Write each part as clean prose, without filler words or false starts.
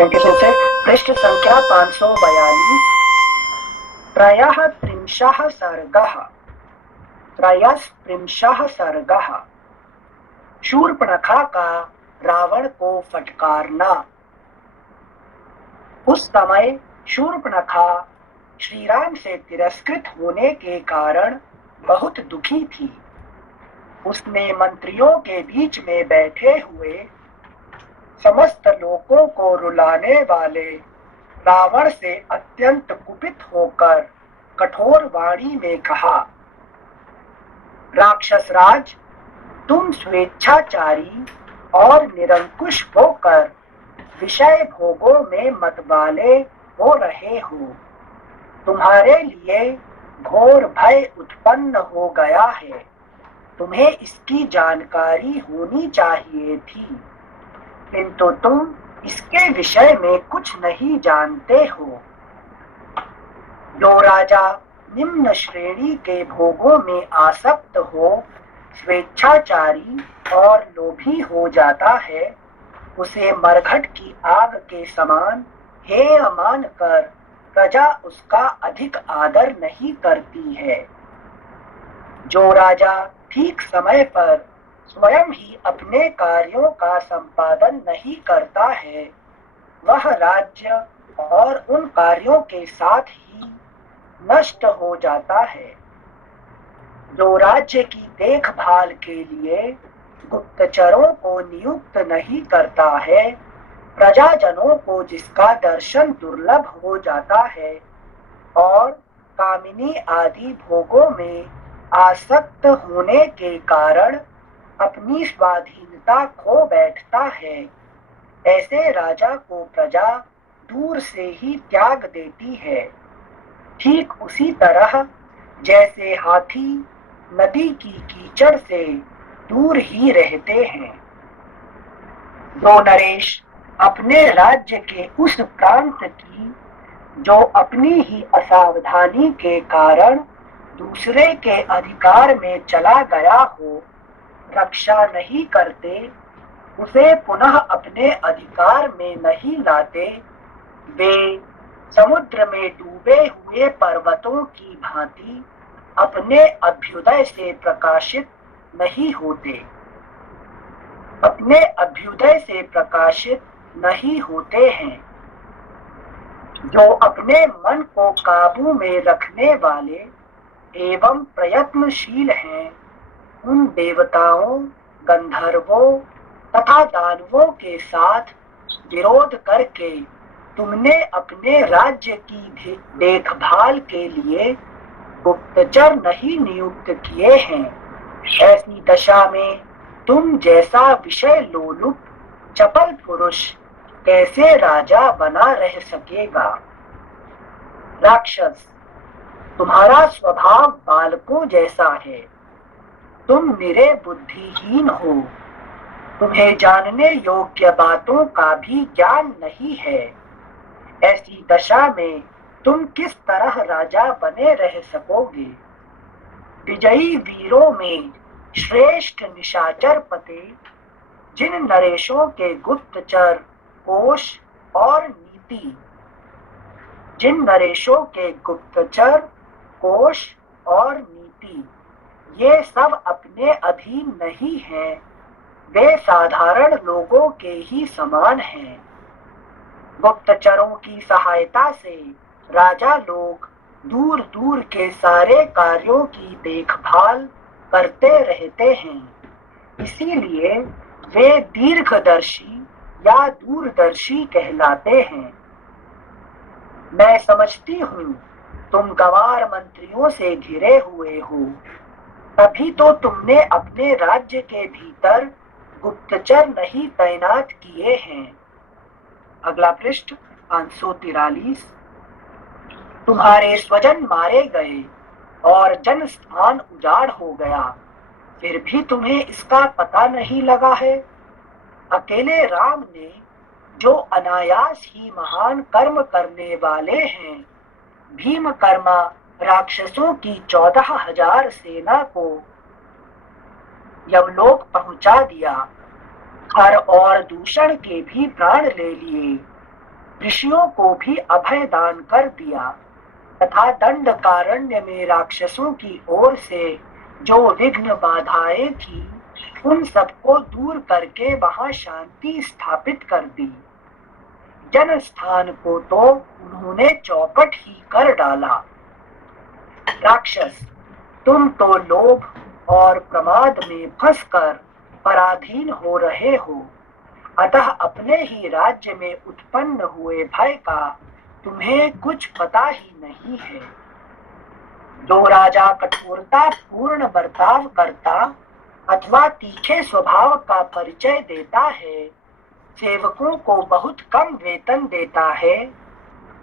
इनके फिर से पृष्ठ संख्या 542। त्रयः त्रिंशः सर्गः। त्रयस्त्रिंशः सर्गः। शूर्पणखा का रावण को फटकारना। उस समय शूर्पणखा श्री राम से तिरस्कृत होने के कारण बहुत दुखी थी। उसने मंत्रियों के बीच में बैठे हुए समस्त लोगों को रुलाने वाले रावण से अत्यंत कुपित होकर कठोर वाणी में कहा, राक्षस राज, तुम स्वेच्छाचारी और निरंकुश होकर विषय भोगों में मतवाले हो रहे हो। तुम्हारे लिए घोर भय उत्पन्न हो गया है। तुम्हें इसकी जानकारी होनी चाहिए थी, किंतु तुम इसके विषय में कुछ नहीं जानते हो। जो राजा निम्न श्रेणी के भोगों में आसक्त हो, स्वेच्छाचारी और लोभी हो जाता है, उसे मरघट की आग के समान हेय मानकर प्रजा उसका अधिक आदर नहीं करती है। जो राजा ठीक समय पर स्वयं ही अपने कार्यों का संपादन नहीं करता है, वह राज्य और उन कार्यों के साथ ही नष्ट हो जाता है। जो राज्य की देखभाल के लिए गुप्तचरों को नियुक्त नहीं करता है, प्रजाजनों को जिसका दर्शन दुर्लभ हो जाता है और कामिनी आदि भोगों में आसक्त होने के कारण अपनी स्वाधीनता खो बैठता है, ऐसे राजा को प्रजा दूर से ही त्याग देती है। ठीक उसी तरह जैसे हाथी नदी की कीचड़ से दूर ही रहते हैं। जो नरेश अपने राज्य के उस प्रांत की जो अपनी ही असावधानी के कारण दूसरे के अधिकार में चला गया हो, रक्षा नहीं करते, उसे पुनः अपने अधिकार में नहीं लाते, वे समुद्र में डूबे हुए पर्वतों की भांति अपने अभ्युदय से प्रकाशित नहीं होते। अपने अभ्युदय से प्रकाशित नहीं होते हैं। जो अपने मन को काबू में रखने वाले एवं प्रयत्नशील हैं, उन देवताओं, गंधर्वों तथा दानवों के साथ विरोध करके तुमने अपने राज्य की देखभाल के लिए गुप्तचर नहीं नियुक्त किए हैं। ऐसी दशा में तुम जैसा विषय लोलुप चपल पुरुष कैसे राजा बना रह सकेगा। राक्षस, तुम्हारा स्वभाव बालकों जैसा है। तुम निरे बुद्धिहीन हो। तुम्हें जानने योग्य बातों का भी ज्ञान नहीं है। ऐसी दशा में तुम किस तरह राजा बने रह सकोगे। विजयी वीरों में श्रेष्ठ निशाचर पते, जिन नरेशों के गुप्तचर कोश और नीति, जिन नरेशों के गुप्तचर कोश और नीति ये सब अपने अधीन नहीं हैं, वे साधारण लोगों के ही समान हैं। गुप्तचरों की सहायता से राजा लोग दूर दूर के सारे कार्यों की देखभाल करते रहते हैं। इसीलिए वे दीर्घदर्शी या दूरदर्शी कहलाते हैं। मैं समझती हूँ तुम गंवार मंत्रियों से घिरे हुए हो, तभी तो तुमने अपने राज्य के भीतर गुप्तचर नहीं तैनात किए हैं। अगला पृष्ठ 543। तुम्हारे स्वजन मारे गए और जन स्थान उजाड़ हो गया, फिर भी तुम्हें इसका पता नहीं लगा है। अकेले राम ने जो अनायास ही महान कर्म करने वाले हैं, भीमकर्मा राक्षसों की 14,000 सेना को यमलोक पहुंचा दिया, खर और दूषण के भी प्राण ले लिए। ऋषियों को भी अभय दान कर दिया तथा दंडकारण्य में राक्षसों की ओर से जो विघ्न बाधाएं थी उन सबको दूर करके वहां शांति स्थापित कर दी। जन स्थान को तो उन्होंने चौपट ही कर डाला। राक्षस, तुम तो लोभ और प्रमाद में फंसकर पराधीन हो रहे हो, अतः अपने ही राज्य में उत्पन्न हुए भय का तुम्हें कुछ पता ही नहीं है। जो राजा कठोरता पूर्ण बर्ताव करता अथवा तीखे स्वभाव का परिचय देता है, सेवकों को बहुत कम वेतन देता है,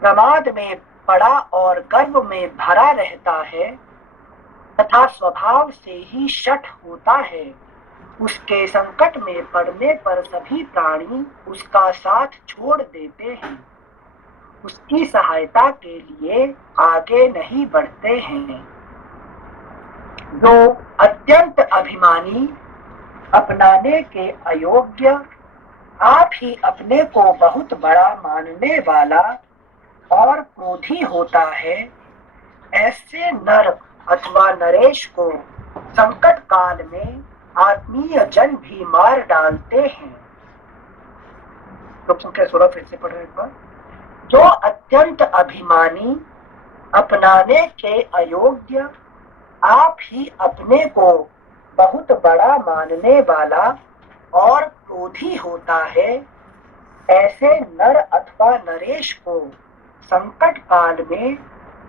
प्रमाद में पड़ा और गर्व में भरा रहता है तथा स्वभाव से ही शठ होता है, उसके संकट में पड़ने पर सभी प्राणी उसका साथ छोड़ देते हैं, उसकी सहायता के लिए आगे नहीं बढ़ते हैं। जो अत्यंत अभिमानी, अपनाने के अयोग्य, आप ही अपने को बहुत बड़ा मानने वाला और क्रोधी होता है, ऐसे नर अथवा नरेश को संकट काल में आत्मीय जन भी मार डालते हैं। लोग संख्या 16 फिर से पढ़ रहे एक बार। जो अत्यंत अभिमानी, अपनाने के अयोग्य, आप ही अपने को बहुत बड़ा मानने वाला और क्रोधी होता है, ऐसे नर अथवा नरेश को संकट काल में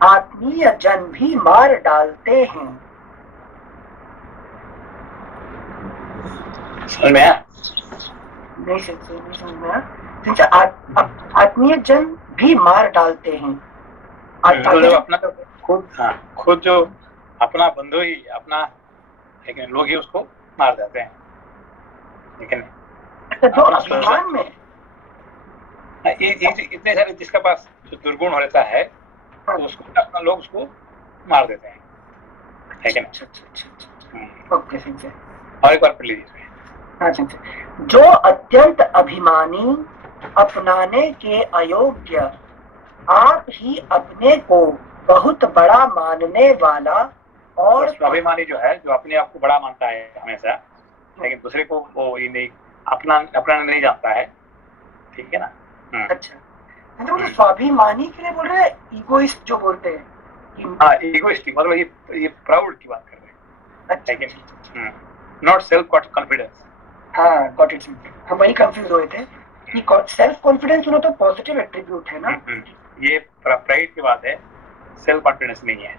आत्मीय जन भी मार डालते हैं। समझ में आया? नहीं समझ में आया। आत्मीय जन भी मार डालते हैं। तो जो अपना खुद जो अपना बंधु ही अपना लेकिन लोग ही उसको मार देते हैं। लेकिन जो अभिमान में इतने सारे जिसके पास जो दुर्गुण रहता है तो उसको अपना लोग उसको मार देते हैं। लेकिन ओके ठीक है, और एक बार पढ़ लीजिए। जो अत्यंत अभिमानी, अपनाने के अयोग्य, आप ही अपने को बहुत बड़ा मानने वाला और स्वाभिमानी जो है, जो अपने आप को बड़ा मानता है हमेशा, लेकिन दूसरे को वो ये नहीं अपना नहीं जानता है। ठीक है ना? अच्छा, मतलब स्वाभिमानी के लिए बोल रहे हैं, इगोइस्ट जो बोलते हैं। हाँ, इगोइस्ट मतलब ये प्राउड की बात कर रहे हैं। अच्छा, लेकिन नॉट सेल्फ कॉन्फिडेंस। हाँ, गॉट इट। हम वही कंफ्यूज हुए थे कि सेल्फ कॉन्फिडेंस सुनो तो पॉजिटिव एट्रीब्यूट है ना। ये प्राइड की बात है, सेल्फ कॉन्फिडेंस नहीं है।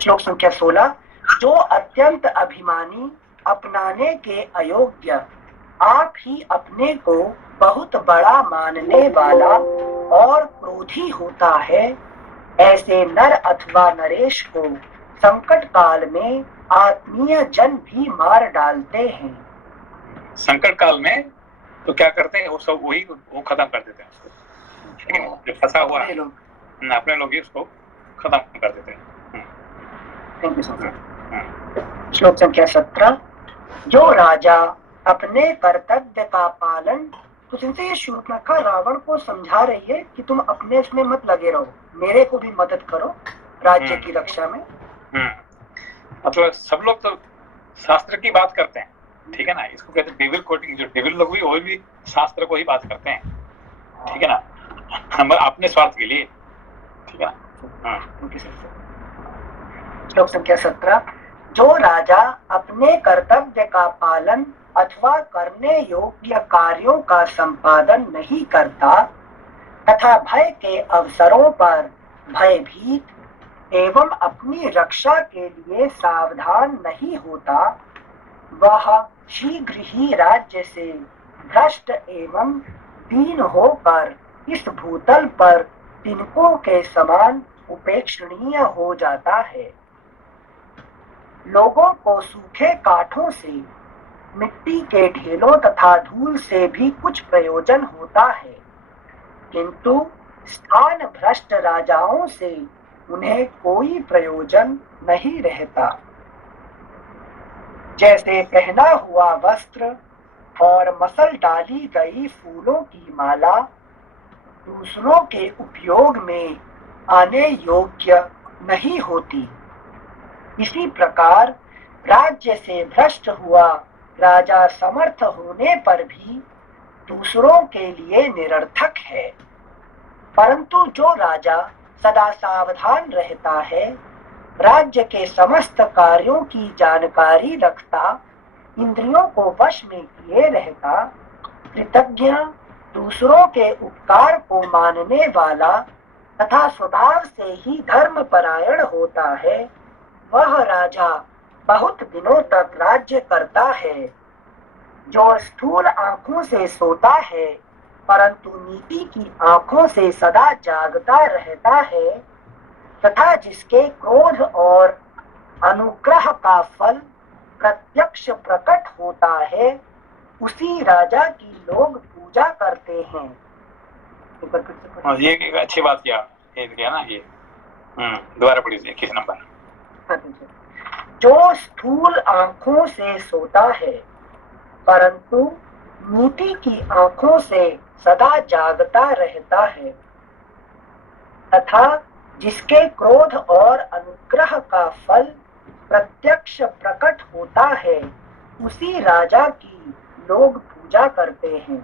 श्लोक संख्या 16। जो अत्यंत अभिमानी, अपनाने के अयोग्य, आप ही अपने को बहुत बड़ा मानने वाला और क्रोधी होता है, ऐसे नर अथवा नरेश को संकट काल में आत्मीय जन भी मार डालते हैं। संकट काल में तो क्या करते हैं, वो सब वो खत्म कर देते हैं उसको। जो फंसा हुआ अपने लोग ही उसको खत्म कर देते हैं। श्लोक संख्या 17। जो राजा अपने कर्तव्य का पालन, तो जिनसे ये शूर्पणखा रावण को समझा रही है कि तुम अपने इसमें मत लगे रहो, मेरे को भी मदद करो राज्य की रक्षा में। मतलब सब लोग तो शास्त्र की बात करते हैं, ठीक है ना। इसको कहते हैं डेविल कोटिंग। जो डेविल लोग भी वो भी शास्त्र को ही बात करते हैं, ठीक है ना, हम अपने स्वार्थ के लिए, ठीक है ना। श्लोक संख्या 17। जो राजा अपने कर्तव्य का पालन अथवा करने योग्य कार्यों का संपादन नहीं करता तथा भय के अवसरों पर भयभीत एवं अपनी रक्षा के लिए सावधान नहीं होता, वह शीघ्र ही राज्य से भ्रष्ट एवं दीन होकर इस भूतल पर तिनकों के समान उपेक्षणीय हो जाता है। लोगों को सूखे काठों से, मिट्टी के ढेलों तथा धूल से भी कुछ प्रयोजन होता है, किंतु स्थान भ्रष्ट राजाओं से उन्हें कोई प्रयोजन नहीं रहता। जैसे पहना हुआ वस्त्र और मसल डाली गई फूलों की माला दूसरों के उपयोग में आने योग्य नहीं होती। इसी प्रकार राज्य से भ्रष्ट हुआ राजा समर्थ होने पर भी दूसरों के लिए निरर्थक है, परंतु जो राजा सदा सावधान रहता है, राज्य के समस्त कार्यों की जानकारी रखता, इंद्रियों को वश में किए रहता, कृतज्ञ, दूसरों के उपकार को मानने वाला तथा स्वभाव से ही धर्मपरायण होता है, वह राजा बहुत दिनों तक राज्य करता है। जो स्थूल आंखों से सोता है परंतु नीति की आंखों से सदा जागता रहता है, तथा जिसके क्रोध और अनुग्रह का फल प्रत्यक्ष प्रकट होता है, उसी राजा की लोग पूजा करते हैं। ये एक अच्छी बात किया, ये किया ना ये। दोबारा पढ़िए किस नंबर। जो स्थूल आंखों से सोता है परंतु नीति की आंखों से सदा जागता रहता है, तथा जिसके क्रोध और अनुग्रह का फल प्रत्यक्ष प्रकट होता है, उसी राजा की लोग पूजा करते हैं।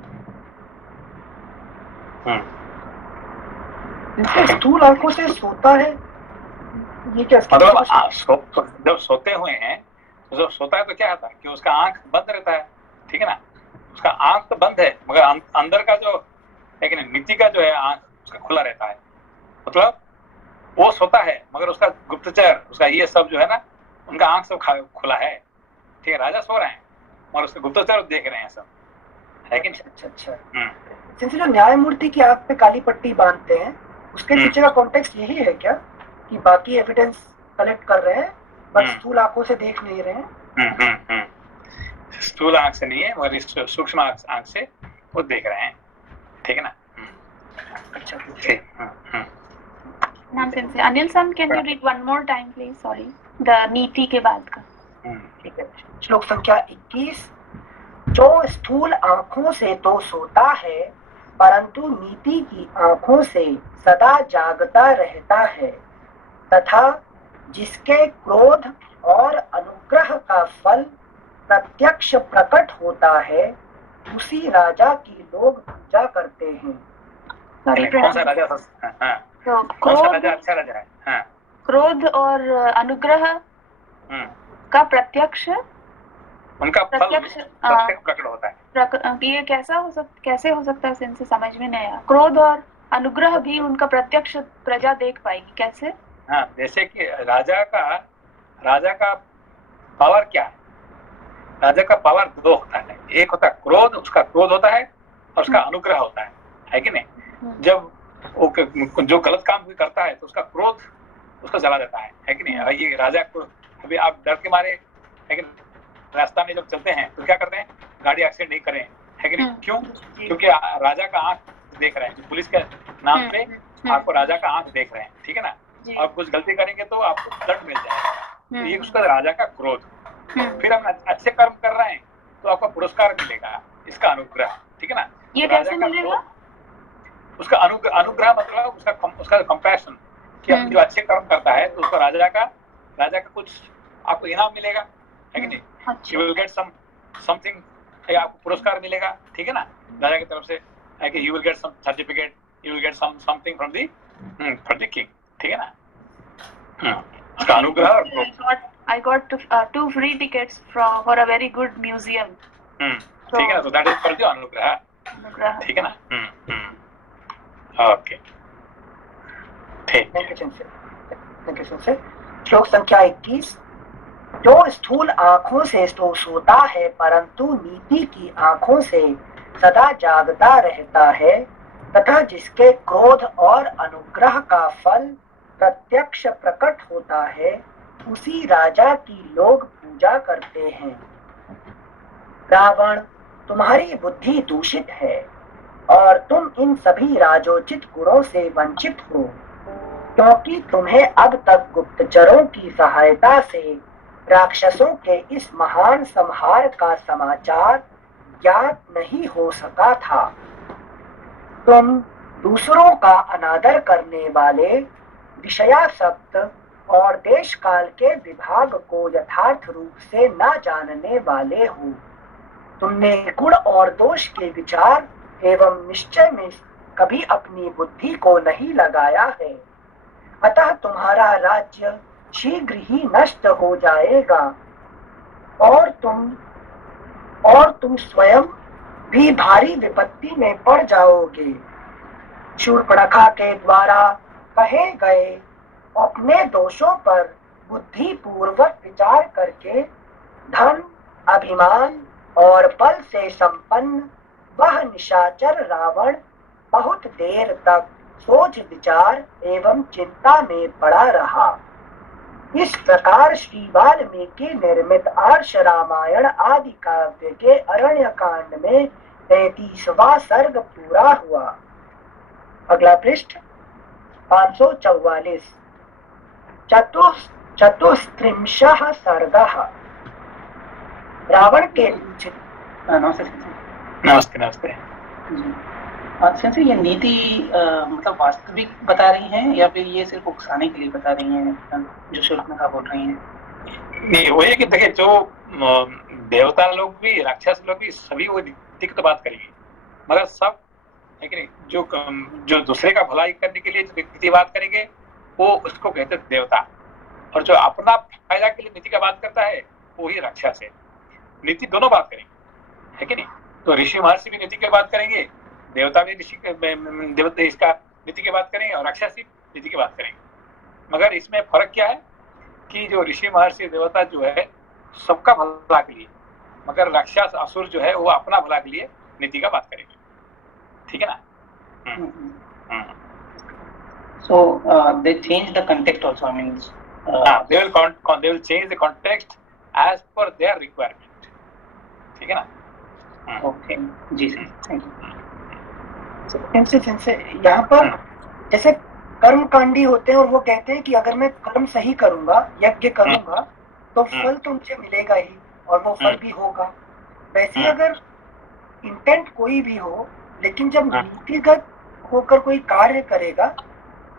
स्थूल आंखों से सोता है, ये क्या मतलब जब सोते हुए हैं, तो जब सोता है तो क्या होता है कि उसका आंख बंद रहता है, ठीक है ना। उसका आंख तो बंद है मगर अंदर का जो लेकिन नीति का जो है आंख उसका खुला रहता है। मतलब वो सोता है मगर उसका गुप्तचर, उसका ये सब जो है ना, उनका आंख सब खुला है, ठीक है। राजा सो रहे हैं और उसके गुप्तचर देख रहे हैं सब, है कि नहीं। अच्छा। जो न्यायमूर्ति की आंख पे काली पट्टी बांधते हैं, उसके पीछे का कॉन्टेक्स्ट यही है क्या कि बाकी एविडेंस कलेक्ट कर रहे हैं बस स्थूल आंखों से देख नहीं रहे हैं? स्थूल आंख से नहीं है मगर सूक्ष्म आंख से वो देख रहे हैं, ठीक है ना। अच्छा ठीक। Nonsense. Anil Sam, can you read one more time, please? Sorry, the नीति के बाद का। ठीक है। श्लोक संख्या 21। जो स्थूल आंखों से तो सोता है परंतु नीति की आंखों से सदा जागता रहता है, तथा जिसके क्रोध और अनुग्रह का फल प्रत्यक्ष प्रकट होता है, उसी राजा की लोग पूजा करते हैं। कौन सा राजा? तो कौन सा राजा अच्छा राजा है? हाँ। क्रोध और अनुग्रह का प्रत्यक्ष, उनका फल प्रकट होता है। ये कैसे हो सकता है? इनसे समझ में नहीं आया। क्रोध और अनुग्रह भी उनका प्रत्यक्ष प्रजा देख पाएगी कैसे? हाँ, जैसे कि राजा का पावर क्या है? राजा का पावर दो होता है, एक होता है क्रोध, उसका क्रोध होता है, और उसका अनुग्रह होता है कि नहीं। जब वो जो गलत काम भी करता है तो उसका क्रोध उसको जला देता है कि नहीं। ये राजा को अभी आप डर के मारे है कि रास्ता में जब चलते हैं तो क्या करते हैं, गाड़ी एक्सीडेंट नहीं करें, है कि नहीं। क्यों? क्योंकि राजा का आंख देख रहे हैं, पुलिस के नाम पे आपको राजा का आंख देख रहे हैं, ठीक है ना। और कुछ गलती करेंगे तो आपको दंड मिल जाएगा, तो ये उसका राजा का क्रोध। फिर हम अच्छे कर्म कर रहे हैं तो आपको पुरस्कार मिलेगा, इसका अनुग्रह, ठीक है ना। ये कैसे मिलेगा? उसका अनुग्रह मतलब उसका कंपैशन, कि हम जो अच्छे कर्म करता है तो उसको राजा का कुछ आपको इनाम मिलेगा, है कि नहीं। You will get something, आपको पुरस्कार मिलेगा, ठीक है ना, राजा की तरफ से, है कि you will get some certificate, you will get something from the king, ठीक है ना। उसका अनुग्रह। I got 2 free tickets for a very good museum. ठीक है ना, तो that is called the अनुग्रह, ठीक है ना। ओके, ठीक है। श्लोक संख्या 21। जो स्थूल आंखों से तो सोता है परंतु नीति की आंखों से सदा जागता रहता है, तथा जिसके क्रोध और अनुग्रह का फल प्रत्यक्ष प्रकट होता है, उसी राजा की लोग पूजा करते हैं। रावण, तुम्हारी बुद्धि दूषित है और तुम इन सभी राजोचित गुणों से वंचित हो, क्योंकि तुम्हें अब तक गुप्तचरों की सहायता से राक्षसों के इस महान संहार का समाचार ज्ञात नहीं हो सका था। तुम दूसरों का अनादर करने वाले, विषयासक्त और देश काल के विभाग को यथार्थ रूप से न जानने वाले हो। तुमने गुण और दोष के विचार एवं निश्चय में कभी अपनी बुद्धि को नहीं लगाया है, अतः तुम्हारा राज्य शीघ्र ही नष्ट हो जाएगा और तुम स्वयं भी भारी विपत्ति में पड़ जाओगे। शूर्पणखा के द्वारा कहे गए अपने दोषों पर बुद्धि पूर्वक विचार करके धन, अभिमान और बल से संपन्न वह निशाचर रावण बहुत देर तक सोच विचार एवं चिंता में पड़ा रहा। इस प्रकार श्री वाल्मीकि निर्मित आर्ष रामायण आदि काव्य के अरण्य कांड में 33वां सर्ग पूरा हुआ। अगला पृष्ठ 544। चतुस्त्रिंशः सर्गः। रावण के पीछे। नमस्ते नमस्ते नमस्ते सेंसर, ये नीति मतलब वास्तविक बता रही हैं या फिर ये सिर्फ उकसाने के लिए बता रही हैं जो शूर्पणखा बोल रही हैं? नहीं, वही है कि देखिए, जो देवता लोग भी, राक्षस लोग भी, सभी वो नीति की तो बात करेंगे, मगर सब है कि नहीं, जो दूसरे का भलाई करने के लिए जो नीति बात करेंगे वो उसको कहते हैं देवता, और जो अपना फायदा के लिए नीति का बात करता है वो ही राक्षस है। नीति दोनों बात करेंगे, है कि नहीं? तो ऋषि महर्षि भी नीति की बात करेंगे, देवता भी देवता इसका नीति की बात करेंगे, और राक्षस भी नीति की बात करेंगे। मगर इसमें फर्क क्या है कि जो ऋषि महर्षि देवता जो है सबका भला के लिए, मगर राक्षस असुर जो है वो अपना भला के लिए नीति का बात करेंगे। ठीक है ना? So they change the context also. I mean, they will change the context as per their requirement. ठीक है ना? ओके, जी सर, थैंक यू। इनसे यहाँ पर जैसे कर्मकांडी होते हैं और वो कहते हैं कि अगर मैं कर्म सही करूंगा, यज्ञ करूंगा, तो फल तो मुझे मिलेगा ही, और वो फल भी होगा। वैसे अगर इंटेंट कोई भी हो, लेकिन जब नीतिगत होकर कोई कार्य करेगा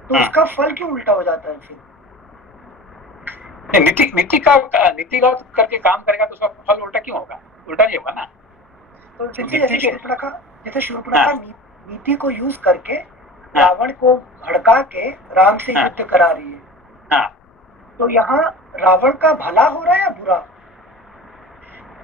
तो उसका फल क्यों उल्टा हो जाता है फिर? नीतिगत करके काम करेगा तो उसका फल उल्टा क्यों होगा? उल्टा नहीं होगा ना। तो जैसे शूर्पणखा नीति को यूज करके रावण को भड़का के राम से युद्ध करा रही है, तो यहाँ रावण का भला हो रहा है या बुरा?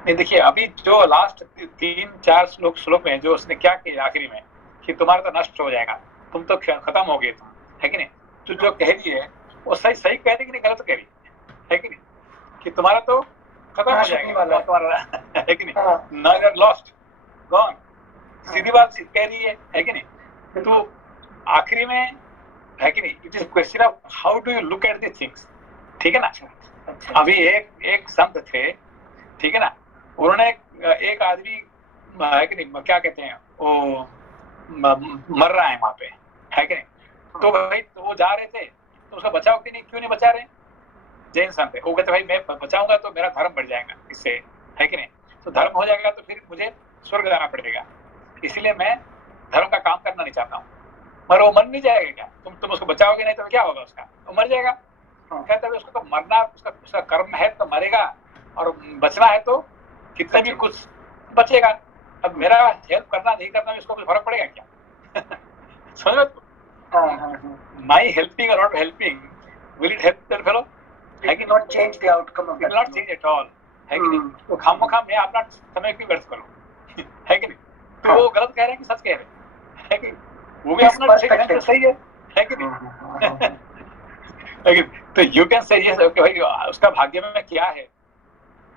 नहीं, देखिए, अभी जो लास्ट 3-4 श्लोक में जो उसने क्या किया आखिरी में कि तुम्हारा तो नष्ट हो जाएगा, तुम तो खत्म हो गए, तुम, है कि नहीं? तो जो कह रही है वो सही कह रही कि नहीं, गलत कह रही है कि नहीं? कि तुम्हारा तो खत्म हो जाएगा तुम्हारा, है कि नहीं? Now you are lost, gone, सीधी बात कह रही है कि नहीं? तो आखिरी में, है कि नहीं, it is question of how do you look at the things. ठीक है ना? अभी एक संत थे, ठीक है ना, उन्होंने एक आदमी, है कि नहीं, क्या कहते हैं, वो मर रहा है वहां पे, है कि नहीं? तो भाई तो वो जा रहे थे, तो उसका बचाव क्यों नहीं बचा रहे? जैन संत है, वो कहते भाई मैं बचाऊंगा तो मेरा धर्म बढ़ जाएगा इससे, है कि नहीं? तो धर्म हो जाएगा तो फिर मुझे स्वर्ग जाना पड़ेगा, इसलिए मैं धर्म का काम करना नहीं चाहता हूँ। मगर वो मर नहीं जाएगा क्या? तुम उसको बचाओगे नहीं तो क्या होगा उसका? वो मर जाएगा। कहते हैं उसको तो मरना उसका कर्म है तो मरेगा, और बचना है तो कितना भी कुछ बचेगा। अब मेरा हेल्प करना नहीं करना इसको कुछ फर्क पड़ेगा क्या? समझ लो, माई हेल्पिंग और not helping, will it help that fellow? है कि not change the outcome of that, not change at all, है कि नहीं? तो खामोखा मैं अपना समय क्यों व्यर्थ करूं, है कि नहीं? तो वो गलत कह रहे हैं कि सच कह रहे हैं, है कि वो भी अपना सही है कि नहीं? तो यू कैन से ये भाई उसका भाग्य में क्या है,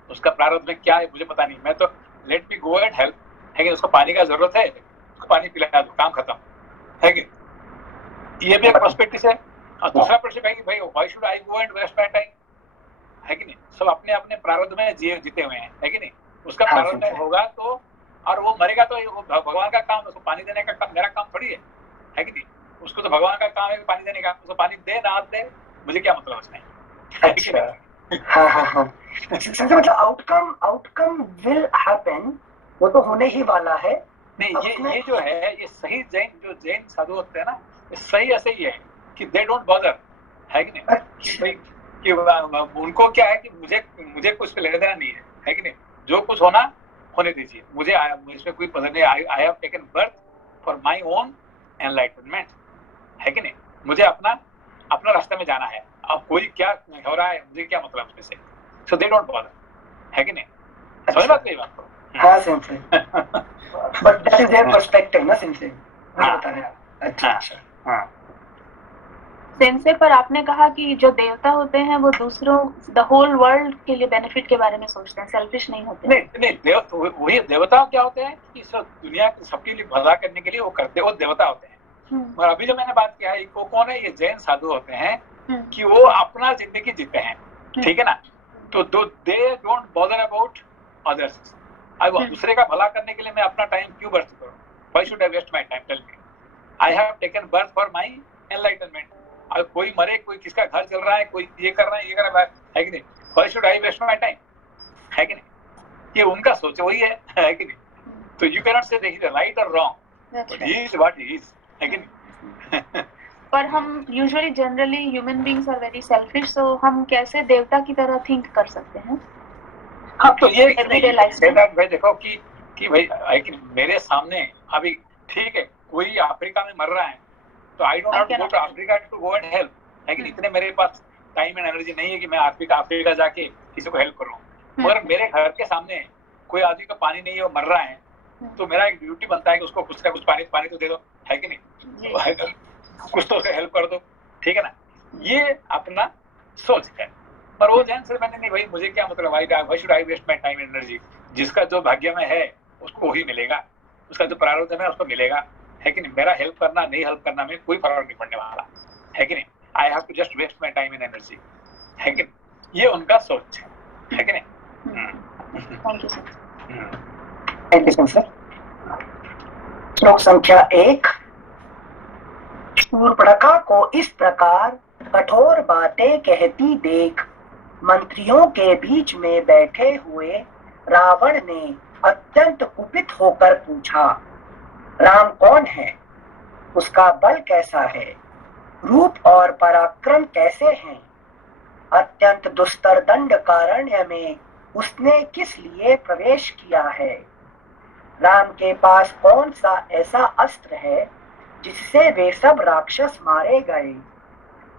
उसका प्रारब्ध में क्या है मुझे पता नहीं, मैं तो let me go and help, है कि उसको पानी का जरूरत है, उसको पानी पिला दो, काम खत्म, है कि? ये भी एक पर्सपेक्टिव है। और दूसरा पर्सपेक्टिव है कि भाई why should I go and waste my time, है कि नहीं? सब अपने अपने प्रारब्ध में जीते हुए हैं, है कि नहीं? उसका प्रारब्ध में होगा तो, और वो मरेगा तो भगवान का काम, उसको पानी देने का काम मेरा काम थोड़ी है कि नहीं? उसको तो भगवान का काम है पानी देने का, उसको पानी दे ना दे मुझे क्या मतलब उसमें। अच्छा, हाँ, मतलब आउटकम विल हैपन, वो तो होने ही वाला है। नहीं, अब ये उसमें- ये जो है, ये सही जैन साधु होते हैं ना, ये सही ऐसे ही है कि दे डोंट बॉदर, है कि नहीं? अच्छा, भाई कि उनको क्या है कि मुझे कुछ पे लेना देना नहीं है कि नहीं? जो कुछ होना होने दीजिए, मुझे इसमें कोई पसंद नहीं। I have taken birth for my own enlightenment, है कि नहीं? मुझे अपना रास्ते में जाना है, अब कोई क्या हो रहा है मुझे क्या मतलब उसमें से। सो दे डोंट बॉदर, है कि नहीं? समझ बात मेरी बात को? हाँ sensei, but that is their perspective ना सेंसे, वही हाँ। बता रहे हैं। अच्छा हाँ। अच्छा, हाँ, सेंसे पर आपने कहा कि जो देवता होते हैं वो दूसरों, द होल वर्ल्ड के लिए बेनिफिट के बारे में सोचते हैं, सेल्फिश नहीं होते हैं। नहीं, वही देवता क्या होते हैं कि दुनिया के सबके लिए भला करने के लिए वो करते, वो देवता होते हैं। और अभी जो मैंने बात किया है, वो कौन है? ये जैन साधु होते हैं कि वो अपना जिंदगी जीते हैं, ठीक है ना? तो they don't bother about others. अब दूसरे का भला करने के लिए मैं अपना टाइम क्यों बर्थ करूं? Why should I waste my time? Tell me. I have taken birth for my enlightenment. अब कोई मरे, कोई किसका घर चल रहा है, कोई ये कर रहा है, ये कर रहा है कि नहीं? Why should I waste my time, है कि नहीं? ये उनका सोच वही है कि नहीं? तो you can not say he is right और wrong, but he is what he is, है कि नहीं? पर हम usually generally human beings are very selfish, so हम कैसे देवता की तरह थिंक कर सकते हैं? हाँ, तो ये Everyday life में। भाई देखो कि भाई है कि मेरे सामने अभी, ठीक है, कोई अफ्रीका में मर रहा है, तो I don't have to go to Africa to go and help, है कि नहीं? इतने मेरे पास टाइम एंड एनर्जी नहीं है कि मैं अफ्रीका जाके किसी को हेल्प करूं। मगर मेरे घर के सामने कोई आदमी का पानी नहीं है, वो मर रहा है, तो मेरा एक ड्यूटी बनता है कि उसको कुछ ना कुछ पानी तो दे दो, है कि नहीं? कुछ तो हेल्प कर दो, ठीक है ना? ये अपना सोच है। पर वो जैन से मैंने नहीं, भाई मुझे क्या मतलब, why should I waste my time and energy? जिसका जो भाग्य में है उसको ही मिलेगा, उसका जो प्रारब्ध है उसको मिलेगा, है कि नहीं? मेरा हेल्प करना नहीं हेल्प करना में कोई फर्क नहीं पड़ने वाला, है कि नहीं? I have to just waste my time and energy, है कि नहीं? ये उनका सोच है कि नहीं? Thank you sir. Thank you sir. श्लोक संख्या 1। शूर्पणखा को इस प्रकार कठोर बातें कहती देख मंत्रियों के बीच में बैठे हुए रावण ने अत्यंत कुपित होकर पूछा, राम कौन है? उसका बल कैसा है? रूप और पराक्रम कैसे हैं? अत्यंत दुस्तर दंडकारण्य में उसने किस लिए प्रवेश किया है? राम के पास कौन सा ऐसा अस्त्र है जिससे वे सब राक्षस मारे गए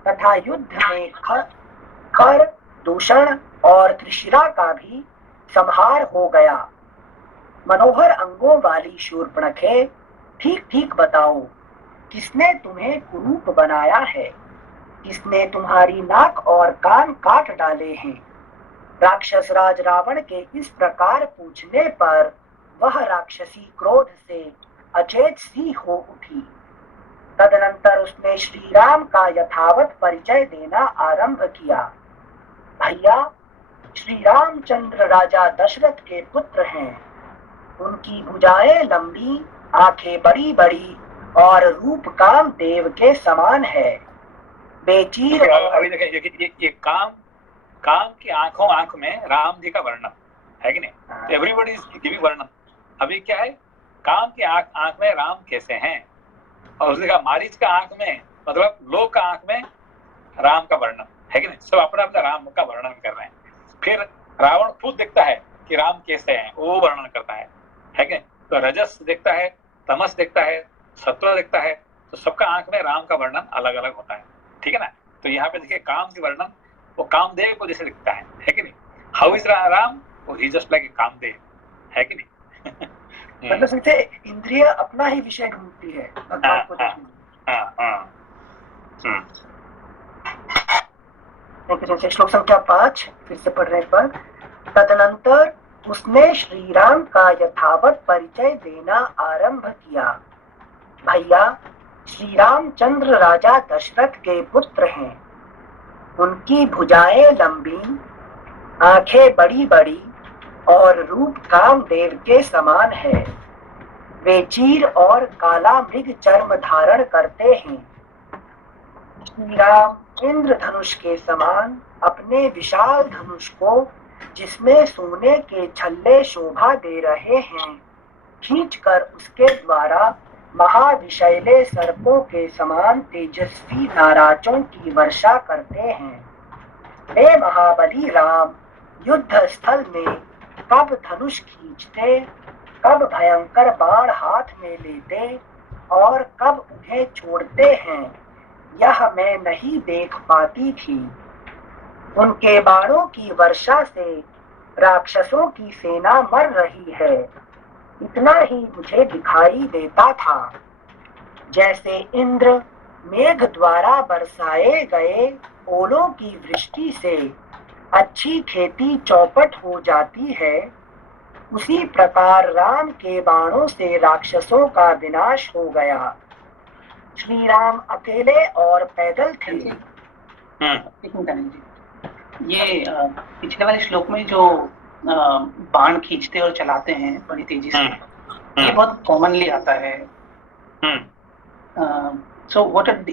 तथा युद्ध में खर दूषण और त्रिशिरा का भी संहार हो गया? मनोहर अंगों वाली शूर्पणखे, ठीक ठीक बताओ, किसने तुम्हें कुरूप बनाया है? किसने तुम्हारी नाक और कान काट डाले हैं? राक्षस राज रावण के इस प्रकार पूछने पर वह राक्षसी क्रोध से अचेत सी हो उठी। तदनंतर उसने श्री राम का यथावत परिचय देना आरंभ किया। भैया, श्री रामचंद्र राजा दशरथ के पुत्र हैं। उनकी भुजाएं लंबी, आंखें बड़ी बड़ी और रूप काम देव के समान है। बेचीर अभी देखिए, ये काम की आंख में राम जी का वर्णन, है कि नहीं? एवरीबॉडी इज गिविंग वर्णन। अभी क्या है, काम की आंख में राम कैसे हैं, और उसने कहा मारीच का आंख में, मतलब लोग का आंख में राम का वर्णन, है कि नहीं? सब अपना अपना राम का वर्णन कर रहे हैं। फिर रावण खुद देखता है कि राम कैसे हैं, वो वर्णन करता है कि नहीं? तो रजस देखता है, तमस देखता है, सत्व देखता है, तो सबका आंख में राम का वर्णन अलग अलग होता है, ठीक है ना? तो यहाँ पे देखिए, काम की वर्णन वो कामदेव को जैसे दिखता है कि नहीं? How is Ram? वो ही जस्ट लाइक ए कामदेव, है कि नहीं? मतलब समझते, इंद्रिय अपना ही विषय ढूंढती है भगवान को देखने। श्लोक संख्या 5 फिर से पढ़ने पर, तदनंतर उसने श्री राम का यथावत परिचय देना आरंभ किया। भैया, श्री रामचंद्र राजा दशरथ के पुत्र हैं। उनकी भुजाएं लंबी, आंखें बड़ी बड़ी और रूप कामदेव के समान है। वे चीर और काला मृग चर्म धारण करते हैं। श्री राम इंद्रधनुष के समान अपने विशाल धनुष को, जिसमें सोने के छल्ले शोभा दे रहे हैं, खींचकर उसके द्वारा महाविषैले सर्पों के समान तेजस्वी नाराजों की वर्षा करते हैं। वे महाबली राम युद्ध स्थल में कब धनुष खींचते, कब भयंकर बाण हाथ में लेते और कब उन्हें छोड़ते हैं, यह मैं नहीं देख पाती थी। उनके बाणों की वर्षा से राक्षसों की सेना मर रही है, इतना ही मुझे दिखाई देता था। जैसे इंद्र मेघ द्वारा बरसाए गए ओलों की वृष्टि से अच्छी खेती चौपट हो जाती है, उसी प्रकार राम के बाणों से राक्षसों का विनाश हो गया। श्री राम अकेले और पैदल थे। एक मिनट अनिल जी, ये पिछले वाले श्लोक में जो बाण खींचते और चलाते हैं बड़ी तेजी से, ये बहुत कॉमनली आता है। So what is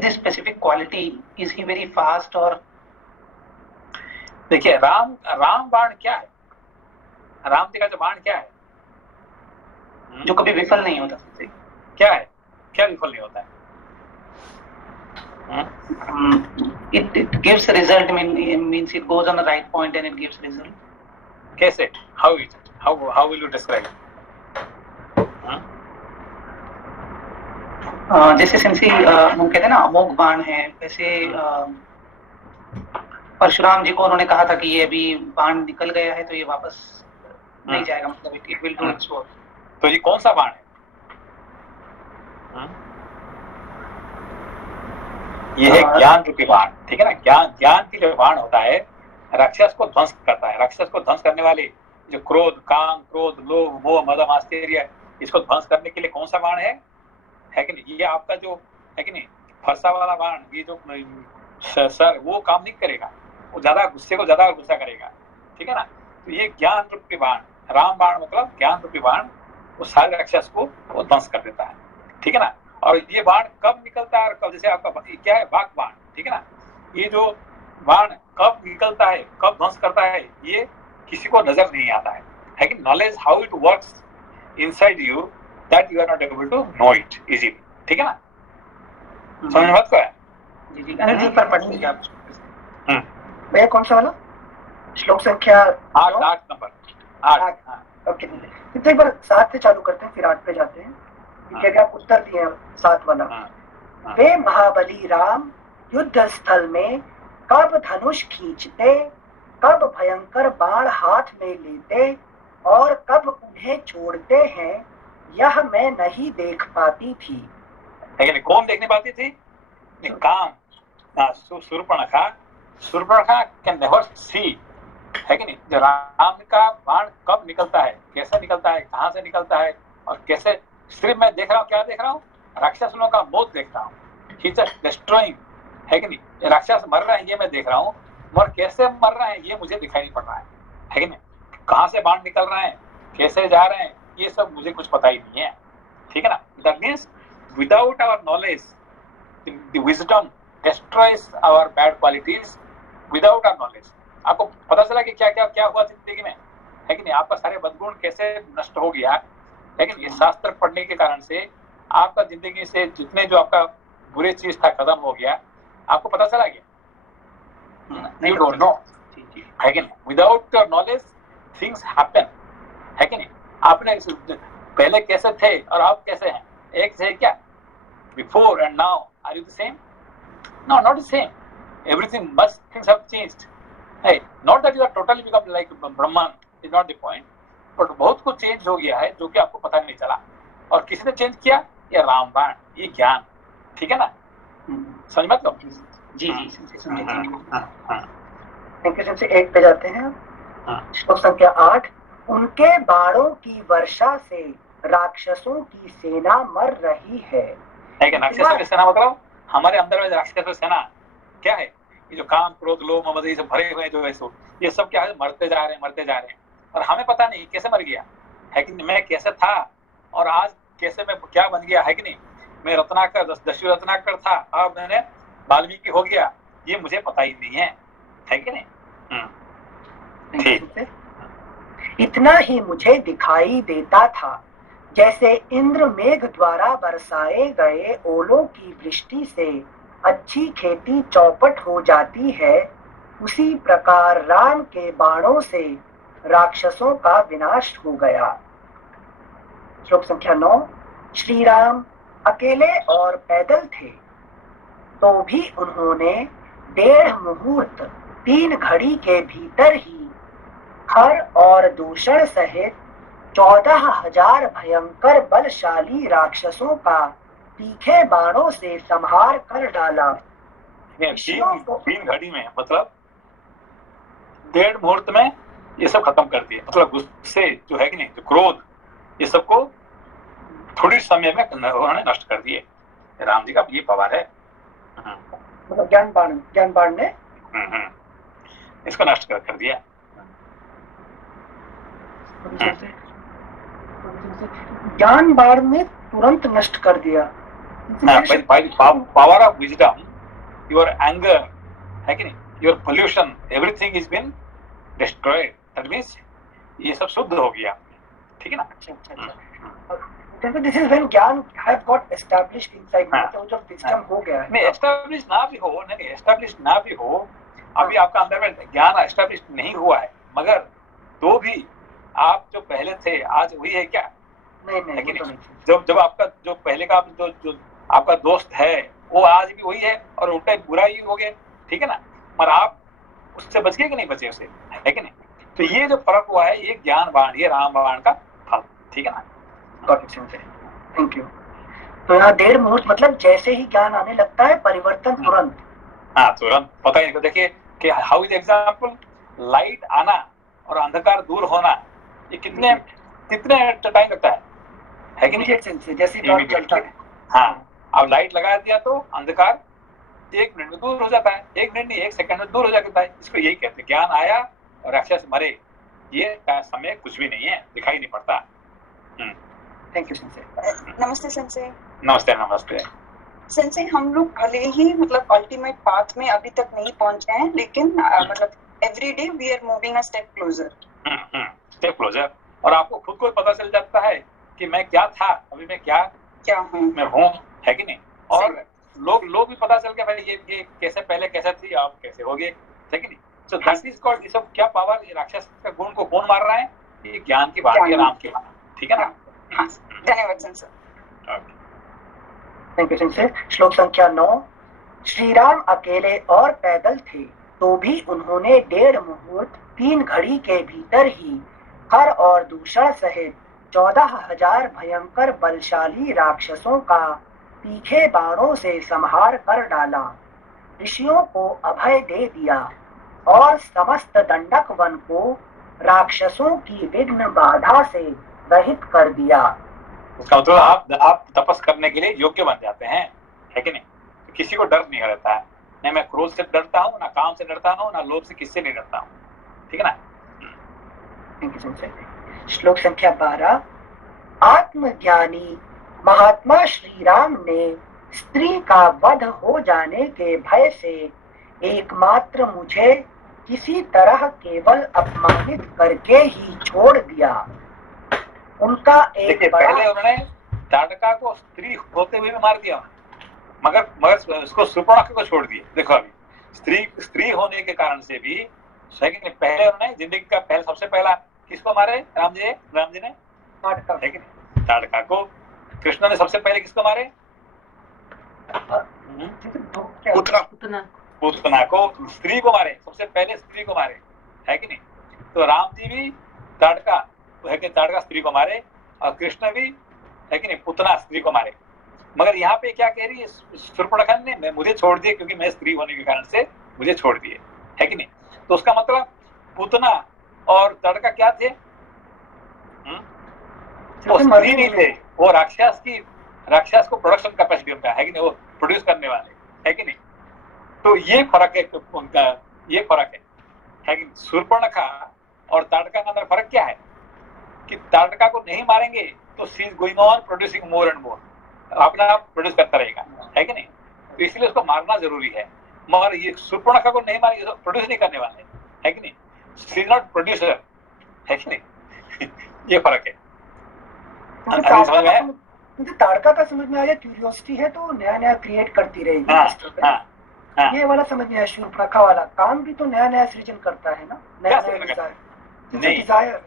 this specific quality? Is he very fast or? देखिए राम बाण क्या है? राम जी का जो बाण क्या है? जो कभी विफल नहीं होता। क्या है? क्या विफल नहीं होता है? It gives a result. Means it goes on the right point and it gives result. कैसे? How is it? How will you describe it? जैसे सिंसी हम कहते हैं ना अमोघ बाण है, वैसे परशुराम जी को उन्होंने कहा था कि ये अभी बाण निकल गया है तो ये वापस नहीं जाएगा, मतलब it will do it's work. तो ये कौन सा बाण है? ये है ज्ञान रूपी बाण, ठीक है ना। ज्ञान की जो बाण होता है राक्षस को ध्वंस करता है। राक्षस को ध्वंस करने वाले जो क्रोध, काम, क्रोध, लोभ, मोह, मद, आश्चर्य, इसको ध्वंस करने के लिए कौन सा बाण है कि नहीं? ये आपका जो है कि नहीं फरसा वाला बाण, ये जो सर वो काम नहीं करेगा, वो ज्यादा गुस्से को ज्यादा गुस्सा करेगा, ठीक है ना। तो ये ज्ञान रूपी बाण, राम बाण मतलब ज्ञान रूपी बाण, वो सारे राक्षस को वो ध्वंस कर देता है, ठीक है ना। और ये बाण कब निकलता है और कब, जैसे आपका क्या है वाक बाण, ठीक है ना। ये जो बाण कब निकलता है, कब ध्वंस करता है, ये किसी को नजर नहीं आता है कि knowledge how it works inside you, that you are not able to know it easily, ठीक है ना। समझ में बात को है? जी जी अनिल जी पर पढ़ लीजिए आप। भैया कौन सा वाला श्लोक संख्या 8 नंबर 8। ओके, तो एक बार 7 से चालू करते हैं फिर 8 पे जाते हैं, क्योंकि आप उत्तर दिए 7 वाला। वे महाबली राम युद्ध स्थल में कब धनुष खींचते, कब भयंकर बाण हाथ में लेते और कब उन्हें छोड़ते हैं, यह मैं नहीं देख पाती थी। लेकिन कौन देखने पाती थी? काम, शूर्पणखा कैन नेवर सी, है कि नहीं। जो राम का बाण कब निकलता है, कैसे निकलता है, कहां से निकलता है और कैसे, सिर्फ मैं देख रहा हूँ, क्या देख रहा हूँ? राक्षसों का मौत देख रहा हूँ, ही जस्ट डिस्ट्रॉइंग, है कि नहीं। राक्षस मर रहे हैं ये मैं देख रहा हूँ, मगर कैसे मर रहे हैं ये मुझे दिखाई नहीं पड़ रहा है कि नहीं। कहाँ से बाण निकल रहे हैं, कैसे जा रहे हैं, ये सब मुझे कुछ पता ही नहीं है, ठीक है ना। That means without our knowledge the wisdom destroys our bad qualities without our knowledge. आपको पता चला कि क्या क्या क्या हुआ जिंदगी में, है कि नहीं। आपका सारे बदगुण कैसे नष्ट हो गया, लेकिन ये शास्त्र पढ़ने के कारण से आपका जिंदगी से जितने जो आपका बुरे चीज था खत्म हो गया, आपको पता चला गया। यू डोंट नो, है कि नहीं। Without your knowledge things happen, है कि नहीं। आपने पहले कैसे थे और आप कैसे हैं, एक से क्या? Before and now are you the same? No, not the same. Everything must things have changed, है। Not that you are totally become like Brahman, is not the point, but बहुत कुछ चेंज हो गया है जो कि आपको पता नहीं चला। और किसी ने चेंज किया? ये रामबाण, ये ज्ञान, ठीक है ना। समझ मत लो। जी जी समझ। से 1 पे जाते हैं। श्लोक संख्या 8। उनके बाणों की वर्षा से राक्षसों की सेना मर रही है। राक्षसों की सेना मतलब हमारे अंदर में राक्षसों की सेना क्या है? ये जो काम, क्रोध, लोभ, मद, ये सब भरे हुए जो है सो, ये सब क्या है? मरते जा रहे हैं और हमें पता नहीं कैसे मर गया, है कि नहीं। मैं कैसे था और आज कैसे मैं क्या बन गया, है कि नहीं। मैं रत्नाकर, दस्यु रत्नाकर था, अब मैंने वाल्मीकि हो गया, ये मुझे पता ही नहीं है कि नहीं। ठीक। इतना ही मुझे दिखाई देता था, जैसे इंद्र मेघ द्वारा बरसाए गए ओलों की वृष्टि से अच्छी खेती चौपट हो जाती है, उसी प्रकार राम के बाणों से राक्षसों का विनाश हो गया। श्लोक संख्या 9। श्री राम अकेले और पैदल थे, तो भी उन्होंने 1.5 मुहूर्त 3 घड़ी के भीतर ही खर और दूषण सहित 14,000 भयंकर बलशाली राक्षसों का तीखे बाणों से संहार कर डाला। तीन घड़ी में मतलब 1.5 मुहूर्त में ये सब खत्म कर दिए। मतलब गुस्से जो है कि नहीं, जो क्रोध, ये सबको थोड़ी समय में उन्होंने नष्ट कर दिए। राम जी का ये पावर है। मतलब ज्ञान बाण ने इसको नष्ट कर दिया। ज्ञान बाण ने तुरंत नष्ट कर दिया। Power of wisdom, your anger है कि नहीं, your pollution, everything is been destroyed. That means ये सब शुद्ध हो गया। ठीक है ना? This is when ज्ञान have got established inside me, तो जब विजडम हो गया है। नहीं, एस्टैब्लिश ना भी हो, नहीं एस्टैब्लिश ना भी हो, अभी आपका अंदर में ज्ञान एस्टैब्लिश नहीं हुआ है, मगर तो भी आप जो पहले थे आज वही है क्या? नहीं है कि नहीं? जब आपका जो पहले का जो आपका दोस्त है वो आज भी वही है और उल्टा बुरा ही हो गया। ठीक है ना? पर आप उससे बच गए कि नहीं बचे उसे, है कि नहीं? तो ये जो फर्क हुआ है, ये ज्ञान बाण, ये राम बाण का फल। ठीक है ना? Thank you. तो यहाँ 1.5 मुहूर्त मतलब जैसे ही ज्ञान आने लगता है परिवर्तन तुरंत। हाँ, तुरंत पता है। देखिए कि हाउ इज एग्जाम्पल, लाइट आना और अंधकार दूर होना, ये कितने टाइम लगता है कि नहीं? जैसे बल्ब जलता है। हाँ, अब लाइट लगा दिया तो अंधकार 1 मिनट में दूर हो जाता है। 1 मिनट नहीं, 1 सेकंड में दूर हो जाता है। इसको यही कहते हैं, ज्ञान आया और राक्षस मरे, ये समय कुछ भी नहीं है, दिखाई नहीं पड़ता। Thank you sensei. नमस्ते सेंसे। नमस्ते। सेंसे, हम लोग भले ही मतलब अल्टीमेट पाथ में अभी तक नहीं पहुंचे हैं, लेकिन मतलब every day we are moving a step closer. Step closer. और आपको खुद को पता चल जाता है कि मैं क्या था, अभी मैं क्या हूँ, मैं हूँ, है कि नहीं? और लोग भी पता चल गया भाई ये कैसे पहले कैसे थी, आप कैसे हो गए, है कि नहीं? सो दैट इज कॉल्ड, ये सब क्या पावर, ये राक्षस का गुण को कौन मार रहा है? ये ज्ञान की बात है, राम की बात। ठीक है ना? धन्यवाद सेंसे। Thank you sense. श्लोक संख्या 9। श्री राम अकेले और पैदल थे, तो भी उन्होंने 1.5 मुहूर्त 3 घड़ी के भीतर ही खर और दूषण सहित 14,000 भयंकर बलशाली राक्षसों का तीखे बाणों से संहार कर डाला, ऋषियों को अभय दे दिया और समस्त दंडक वन को राक्षसों की विघ्न बाधा से रहित कर दिया। इसका मतलब आप तपस करने के लिए योग्य बन जाते हैं, है कि नहीं? तो किसी को डर नहीं रहता है, नहीं मैं क्रोध से डरता हूँ, ना काम से डरता हूँ, ना लोभ से, किससे नहीं डरता हूँ। ठीक है ना? श्लोक संख्या 12। आत्मज्ञानी महात्मा श्री राम ने स्त्री का वध हो जाने के भय से एकमात्र मुझे किसी तरह केवल अपमानित करके ही छोड़ दिया। उनका एक पहले उन्होंने ताड़का को स्त्री होते हुए भी मार दिया, मगर उसको सुपर्णखा को छोड़ दिए। देखो अभी स्त्री होने के कारण से भी पहले उन्होंने जिंदगी का सबसे पहला किसको मारे? राम जी ने ताड़का को। कृष्ण ने सबसे पहले किसको मारे? पूतना को, स्त्री को मारे, सबसे पहले स्त्री को मारे, है कि नहीं? तो राम जी भी ताड़का स्त्री को मारे और कृष्ण भी, है कि नहीं, पूतना स्त्री को मारे। मगर यहाँ पे क्या कह रही है शूर्पणखा ने? मुझे छोड़ दिए क्योंकि मैं स्त्री होने के कारण से मुझे छोड़ दिए, है कि नहीं? तो उसका मतलब पूतना और ताड़का क्या थे? वो स्त्री नहीं थे, वो राक्षस को प्रोडक्शन कैपेसिटी उनका, है कि नहीं? वो प्रोड्यूस करने वाले, है कि नहीं? तो ये फर्क है उनका, ये फर्क है कि शूर्पणखा और ताड़का के अंदर फर्क क्या है कि ताड़का को नहीं मारेंगे तो she is going on producing more and more, अपना आप प्रोड्यूस करता रहेगा, है कि नहीं? तो इसलिए उसको मारना जरूरी है। मगर ये शूर्पणखा को नहीं मारेंगे तो प्रोड्यूस नहीं करने वाले, है कि नहीं? शी इज नॉट प्रोड्यूसर, है कि नहीं? ये फर्क है। क्योंकि अभी समझ में आया? मुझे ताड़का का समझ में आ गया, क्यूरियोसिटी है तो नया नया क्रिएट करती रहेगी। हाँ, disturbance। हाँ, हाँ। ये वाला समझ में आया, शूर्पणखा वाला। काम भी तो नया नया सृजन करता है ना, नया क्या नया सृजन करता डिजायर। नहीं। डिजायर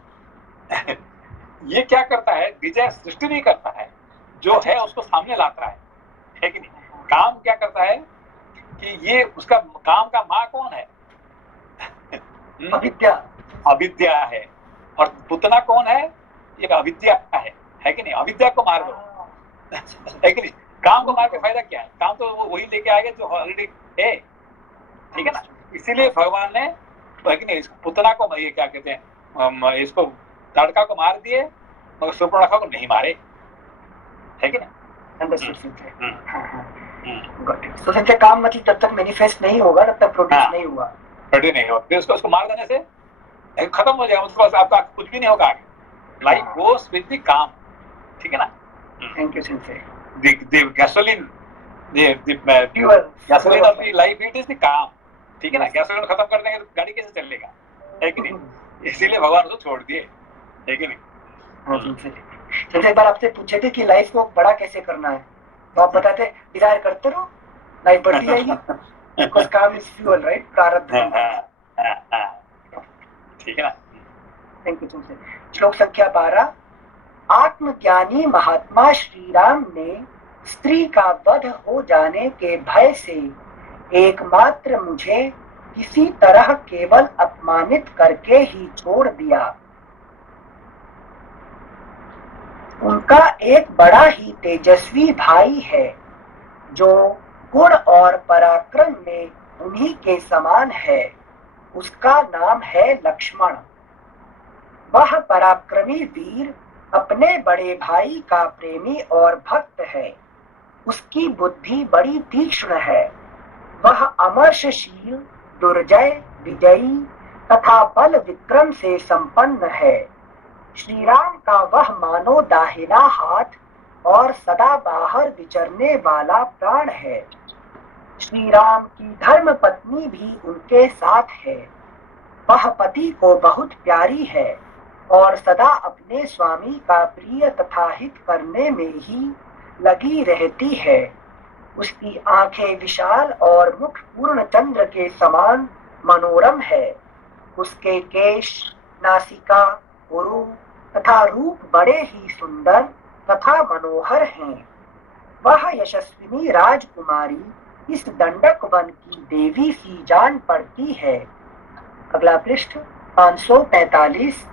ये क्या करता है? डिजायर सृष्टि नहीं करता है, जो है उसको सामने लाता है कि नहीं? काम क्या करता है कि ये उसका काम का माँ कौन है? अविद्या। अविद्या है। और पुतना कौन है? ये अविद्या है कि नहीं? अविद्या को मार दो, है कि नहीं? काम को मार के फायदा क्या है? काम तो वो वही लेके आएगा जो ऑलरेडी है, ठीक है ना? इसीलिए भगवान ने, है कि नहीं, पुतना को, ये क्या कहते हैं, इसको ताड़का को मार दिए मगर शूर्पणखा को नहीं मारे, है कि नहीं? तो संजय, काम मतलब जब तक मैनिफेस्ट नहीं होगा तब तक प्रोड्यूस नहीं हुआ, प्रोड्यूस नहीं होगा, फिर उसको मार देने से खत्म हो जाएगा, उसके पास आपका कुछ भी नहीं होगा आगे। लाइफ गोस विद द काम, ठीक है ना? Thank you Sanjay. the gasoline, the gasoline of the life it is the काम, ठीक है ना? गैसोलीन खत्म कर देंगे तो गाड़ी कैसे चलेगा, है कि नहीं? इसीलिए भगवान उसको छोड़ दिए, है कि नहीं? संजय, एक बार आपसे पूछे थे कि लाइफ को बड़ा कैसे करना है, तो आप बताते डिजायर करते रहो, लाइफ बढ़ती जाएगी। बिकॉज़ काम इज फ्यूल, राइट? प्रारब्ध। ठीक है ना? Thank you Sanjay. श्लोक संख्या 12। आत्मज्ञानी महात्मा श्री राम ने स्त्री का वध हो जाने के भय से एकमात्र मुझे किसी तरह केवल अपमानित करके ही छोड़ दिया। उनका एक बड़ा ही तेजस्वी भाई है जो गुण और पराक्रम में उन्हीं के समान है। उसका नाम है लक्ष्मण। वह पराक्रमी वीर अपने बड़े भाई का प्रेमी और भक्त है। उसकी बुद्धि बड़ी तीक्ष्ण है। वह अमर्षशील, दुर्जय, विजयी तथा बल विक्रम से संपन्न है। श्री राम का वह मानो दाहिना हाथ और सदा बाहर विचरने वाला प्राण है। श्री राम की धर्म पत्नी भी उनके साथ है। वह पति को बहुत प्यारी है और सदा अपने स्वामी का प्रिय तथा हित करने में ही लगी रहती है। उसकी आंखें विशाल और मुख पूर्ण चंद्र के समान मनोरम है। उसके केश, नासिका, उरु तथा रूप बड़े ही सुंदर तथा मनोहर हैं। वह यशस्विनी राजकुमारी इस दंडक वन की देवी सी जान पड़ती है। अगला पृष्ठ 545।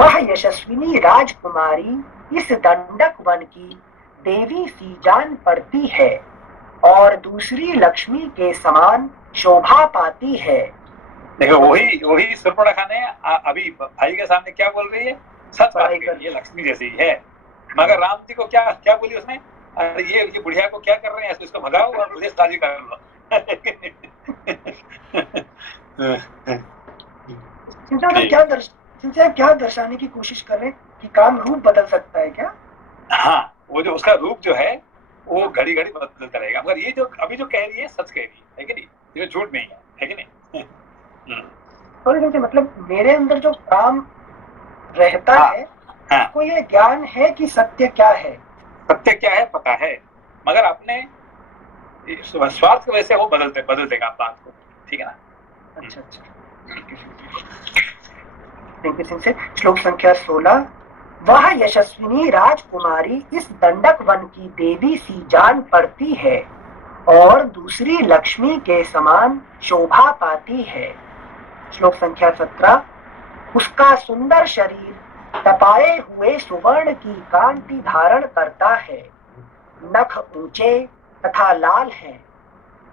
वह यशस्विनी राजकुमारी इस दंडक वन की देवी सी जान पड़ती है और दूसरी लक्ष्मी के समान शोभा पाती है। देखो, वही शूर्पणखा ने अभी भाई के सामने क्या बोल रही है? सच बात है, ये लक्ष्मी जैसी है। मगर राम जी को क्या बोली उसने? अरे ये बुढ़िया को क्या कर रहे हैं, इसको भगाओ और मुझे शादी कर लो। क्या दर्शाने की कोशिश कर रहे हैं कि काम रूप बदल सकता है क्या? हाँ, वो जो उसका रूप जो है वो घड़ी घड़ी बदलता रहेगा। मगर ये जो अभी जो कह रही है सच कह रही है कि नहीं? ये झूठ नहीं है कि नहीं? तो मतलब मेरे अंदर जो काम रहता है, को ये ज्ञान है कि सत्य क्या है, सत्य क्या है पता है, मगर अपने स्वार्थ की वजह से वो बदल देगा बात को, ठीक है ना? अच्छा। श्लोक संख्या 16। वह यशस्विनी राजकुमारी इस दंडक वन की देवी सी जान पड़ती है और दूसरी लक्ष्मी के समान शोभा पाती है। श्लोक संख्या 17। उसका सुंदर शरीर तपाए हुए सुवर्ण की कांति धारण करता है। नख ऊंचे तथा लाल हैं।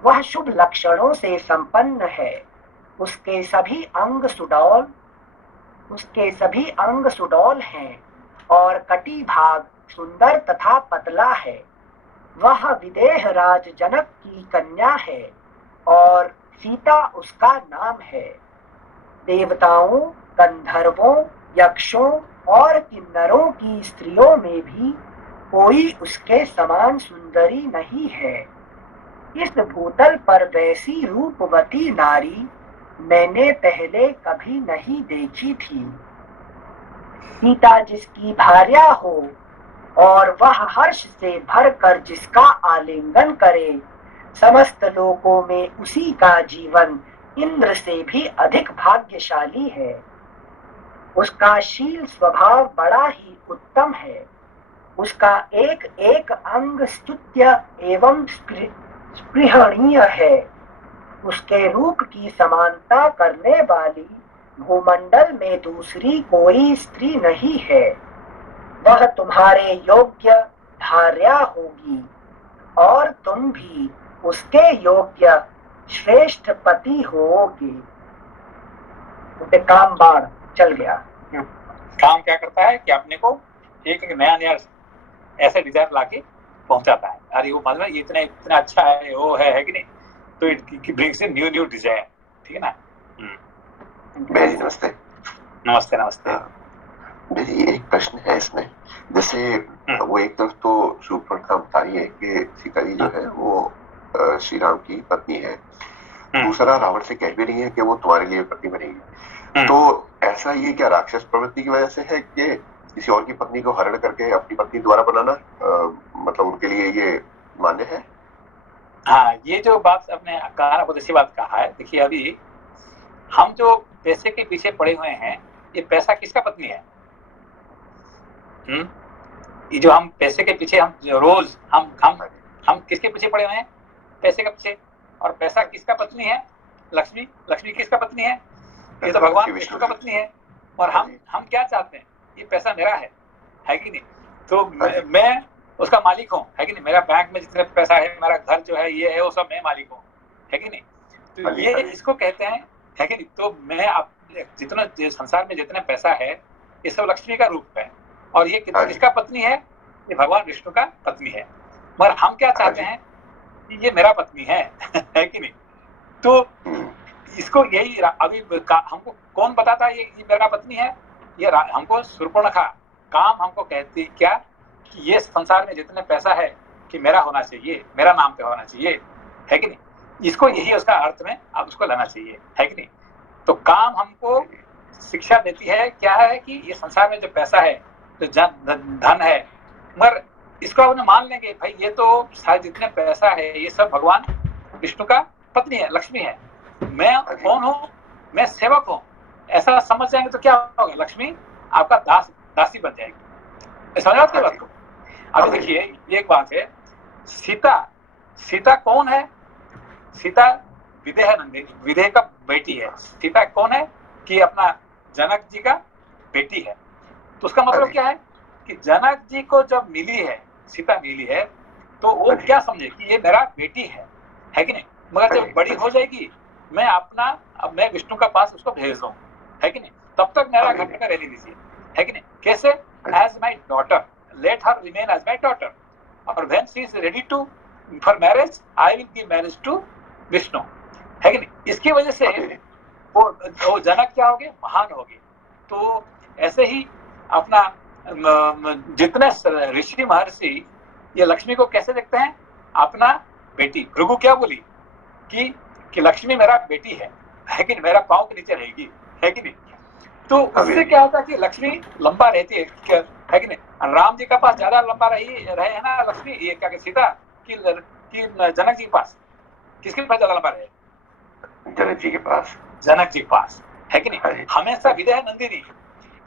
वह शुभ लक्षणों से संपन्न है। उसके सभी अंग सुडौल हैं और कटी भाग सुंदर तथा पतला है। वह विदेह राज जनक की कन्या है और सीता उसका नाम है। देवताओं, गंधर्वों, यक्षों और किन्नरों की स्त्रियों में भी कोई उसके समान सुंदरी नहीं है। इस भूतल पर वैसी रूपवती नारी मैंने पहले कभी नहीं देखी थी। सीता जिसकी भार्या हो और वह हर्ष से भरकर जिसका आलिंगन करे, समस्त लोकों में उसी का जीवन इंद्र से भी अधिक भाग्यशाली है। उसका शील स्वभाव बड़ा ही उत्तम है। उसका एक एक अंग स्तुत्य एवं स्पृहणीय है। उसके रूप की समानता करने वाली भूमंडल में दूसरी कोई स्त्री नहीं है। वह तुम्हारे योग्य भार्या होगी और तुम भी उसके योग्य श्रेष्ठ पति होगे। उसे काम बाढ़ चल गया। काम क्या करता है कि अपने को एक एक नया नया ऐसा डिजाइन लाके पहुंचाता है। अरे वो मतलब ये इतना इतना अच्छा है, वो है कि नहीं, तो it brings in new new design. ठीक है ना। भैया जी नमस्ते। नमस्ते नमस्ते। भैया जी एक प्रश्न है इसमें, जैसे वो एक तरफ तो शूर्पणखा बता रही है कि सीता जी जो है वो श्री राम की पत्नी है, दूसरा रावण से कह भी रही है कि वो तुम्हारे लिए पत्नी बनेगी। तो ऐसा ये क्या राक्षस प्रवृत्ति की वजह से है कि किसी और की पत्नी को हरण करके अपनी पत्नी द्वारा बनाना मतलब उनके लिए ये मान्य है? हाँ, ये जो बात आपने कहा बहुत अच्छी बात कहा है। देखिए अभी हम जो पैसे के पीछे पड़े हुए हैं, ये पैसा किसका पत्नी है? ये जो हम पैसे के पीछे हम रोज हम किसके पीछे पड़े हुए हैं? पैसे के पीछे। और पैसा किसका पत्नी है? लक्ष्मी। लक्ष्मी किसका पत्नी है? ये तो भगवान विष्णु का पत्नी है। और हम क्या चाहते हैं? ये पैसा मेरा है कि नहीं? तो मैं उसका मालिक हूँ, है कि नहीं? मेरा बैंक में जितने पैसा है, मेरा घर जो है ये है, वो सब मैं मालिक हूँ, है कि नहीं? तो ये इसको कहते हैं, है कि नहीं? तो मैं जितना संसार में जितना पैसा है ये सब लक्ष्मी का रूप है। और ये किसका पत्नी है? ये भगवान विष्णु का पत्नी है। मगर हम क्या चाहते हैं कि ये मेरा पत्नी है है कि नहीं? तो इसको यही अभी हमको कौन बताता है ये मेरा पत्नी है? ये हमको शूर्पणखा काम हमको कहती क्या कि ये संसार में जितने पैसा है कि मेरा होना चाहिए, मेरा नाम पे होना चाहिए, है कि नहीं? इसको यही उसका अर्थ में आप उसको लेना चाहिए, है कि नहीं? तो काम हमको शिक्षा देती है क्या है कि ये संसार में जो पैसा है, जो धन है, मगर इसको आपने मान लेंगे भाई ये तो सारे जितने पैसा है ये सब भगवान विष्णु का पत्नी है, लक्ष्मी है। मैं कौन हूँ? मैं सेवक हूँ। ऐसा समझ जाएंगे तो क्या होगा? लक्ष्मी आपका दासी बन जाएगी। समझ आपकी बात को? अब देखिए एक बात है, सीता कौन है? सीता विदेह नंदिनी, विदेह का बेटी है। सीता कौन है? कि अपना जनक जी का बेटी है। तो उसका मतलब क्या है कि जनक जी को जब मिली है, सीता मिली है, तो वो क्या समझे कि ये मेरा बेटी है कि नहीं? मगर जब बड़ी हो जाएगी मैं विष्णु का पास उसको भेज दूं, है कि नहीं? तब तक मेरा घर में रह लीजिए, है कि नहीं? कैसे? As my daughter, let her remain as my daughter, और when she is ready to for marriage I will give marriage to Vishnu, है कि नहीं? इसकी वजह से वो जनक क्या होगे? महान होगे। तो ऐसे ही अपना जितने ऋषि महर्षि ये लक्ष्मी को कैसे देखते हैं? अपना बेटी। भृगु क्या बोली कि लक्ष्मी मेरा बेटी है कि नहीं? मेरा पाँव के नीचे रहेगी, है कि नहीं? तो उससे क्या होता है कि लक्ष्मी लंबा रहती है कि नहीं? राम जी का पास ज्यादा लंबा रहे है ना लक्ष्मी, ये क्या सीता कि जनक जी के पास? किसके पास ज्यादा लंबा रहे? जनक जी के पास। जनक जी के पास, है कि नहीं? हमेशा विदेह नंदिनी,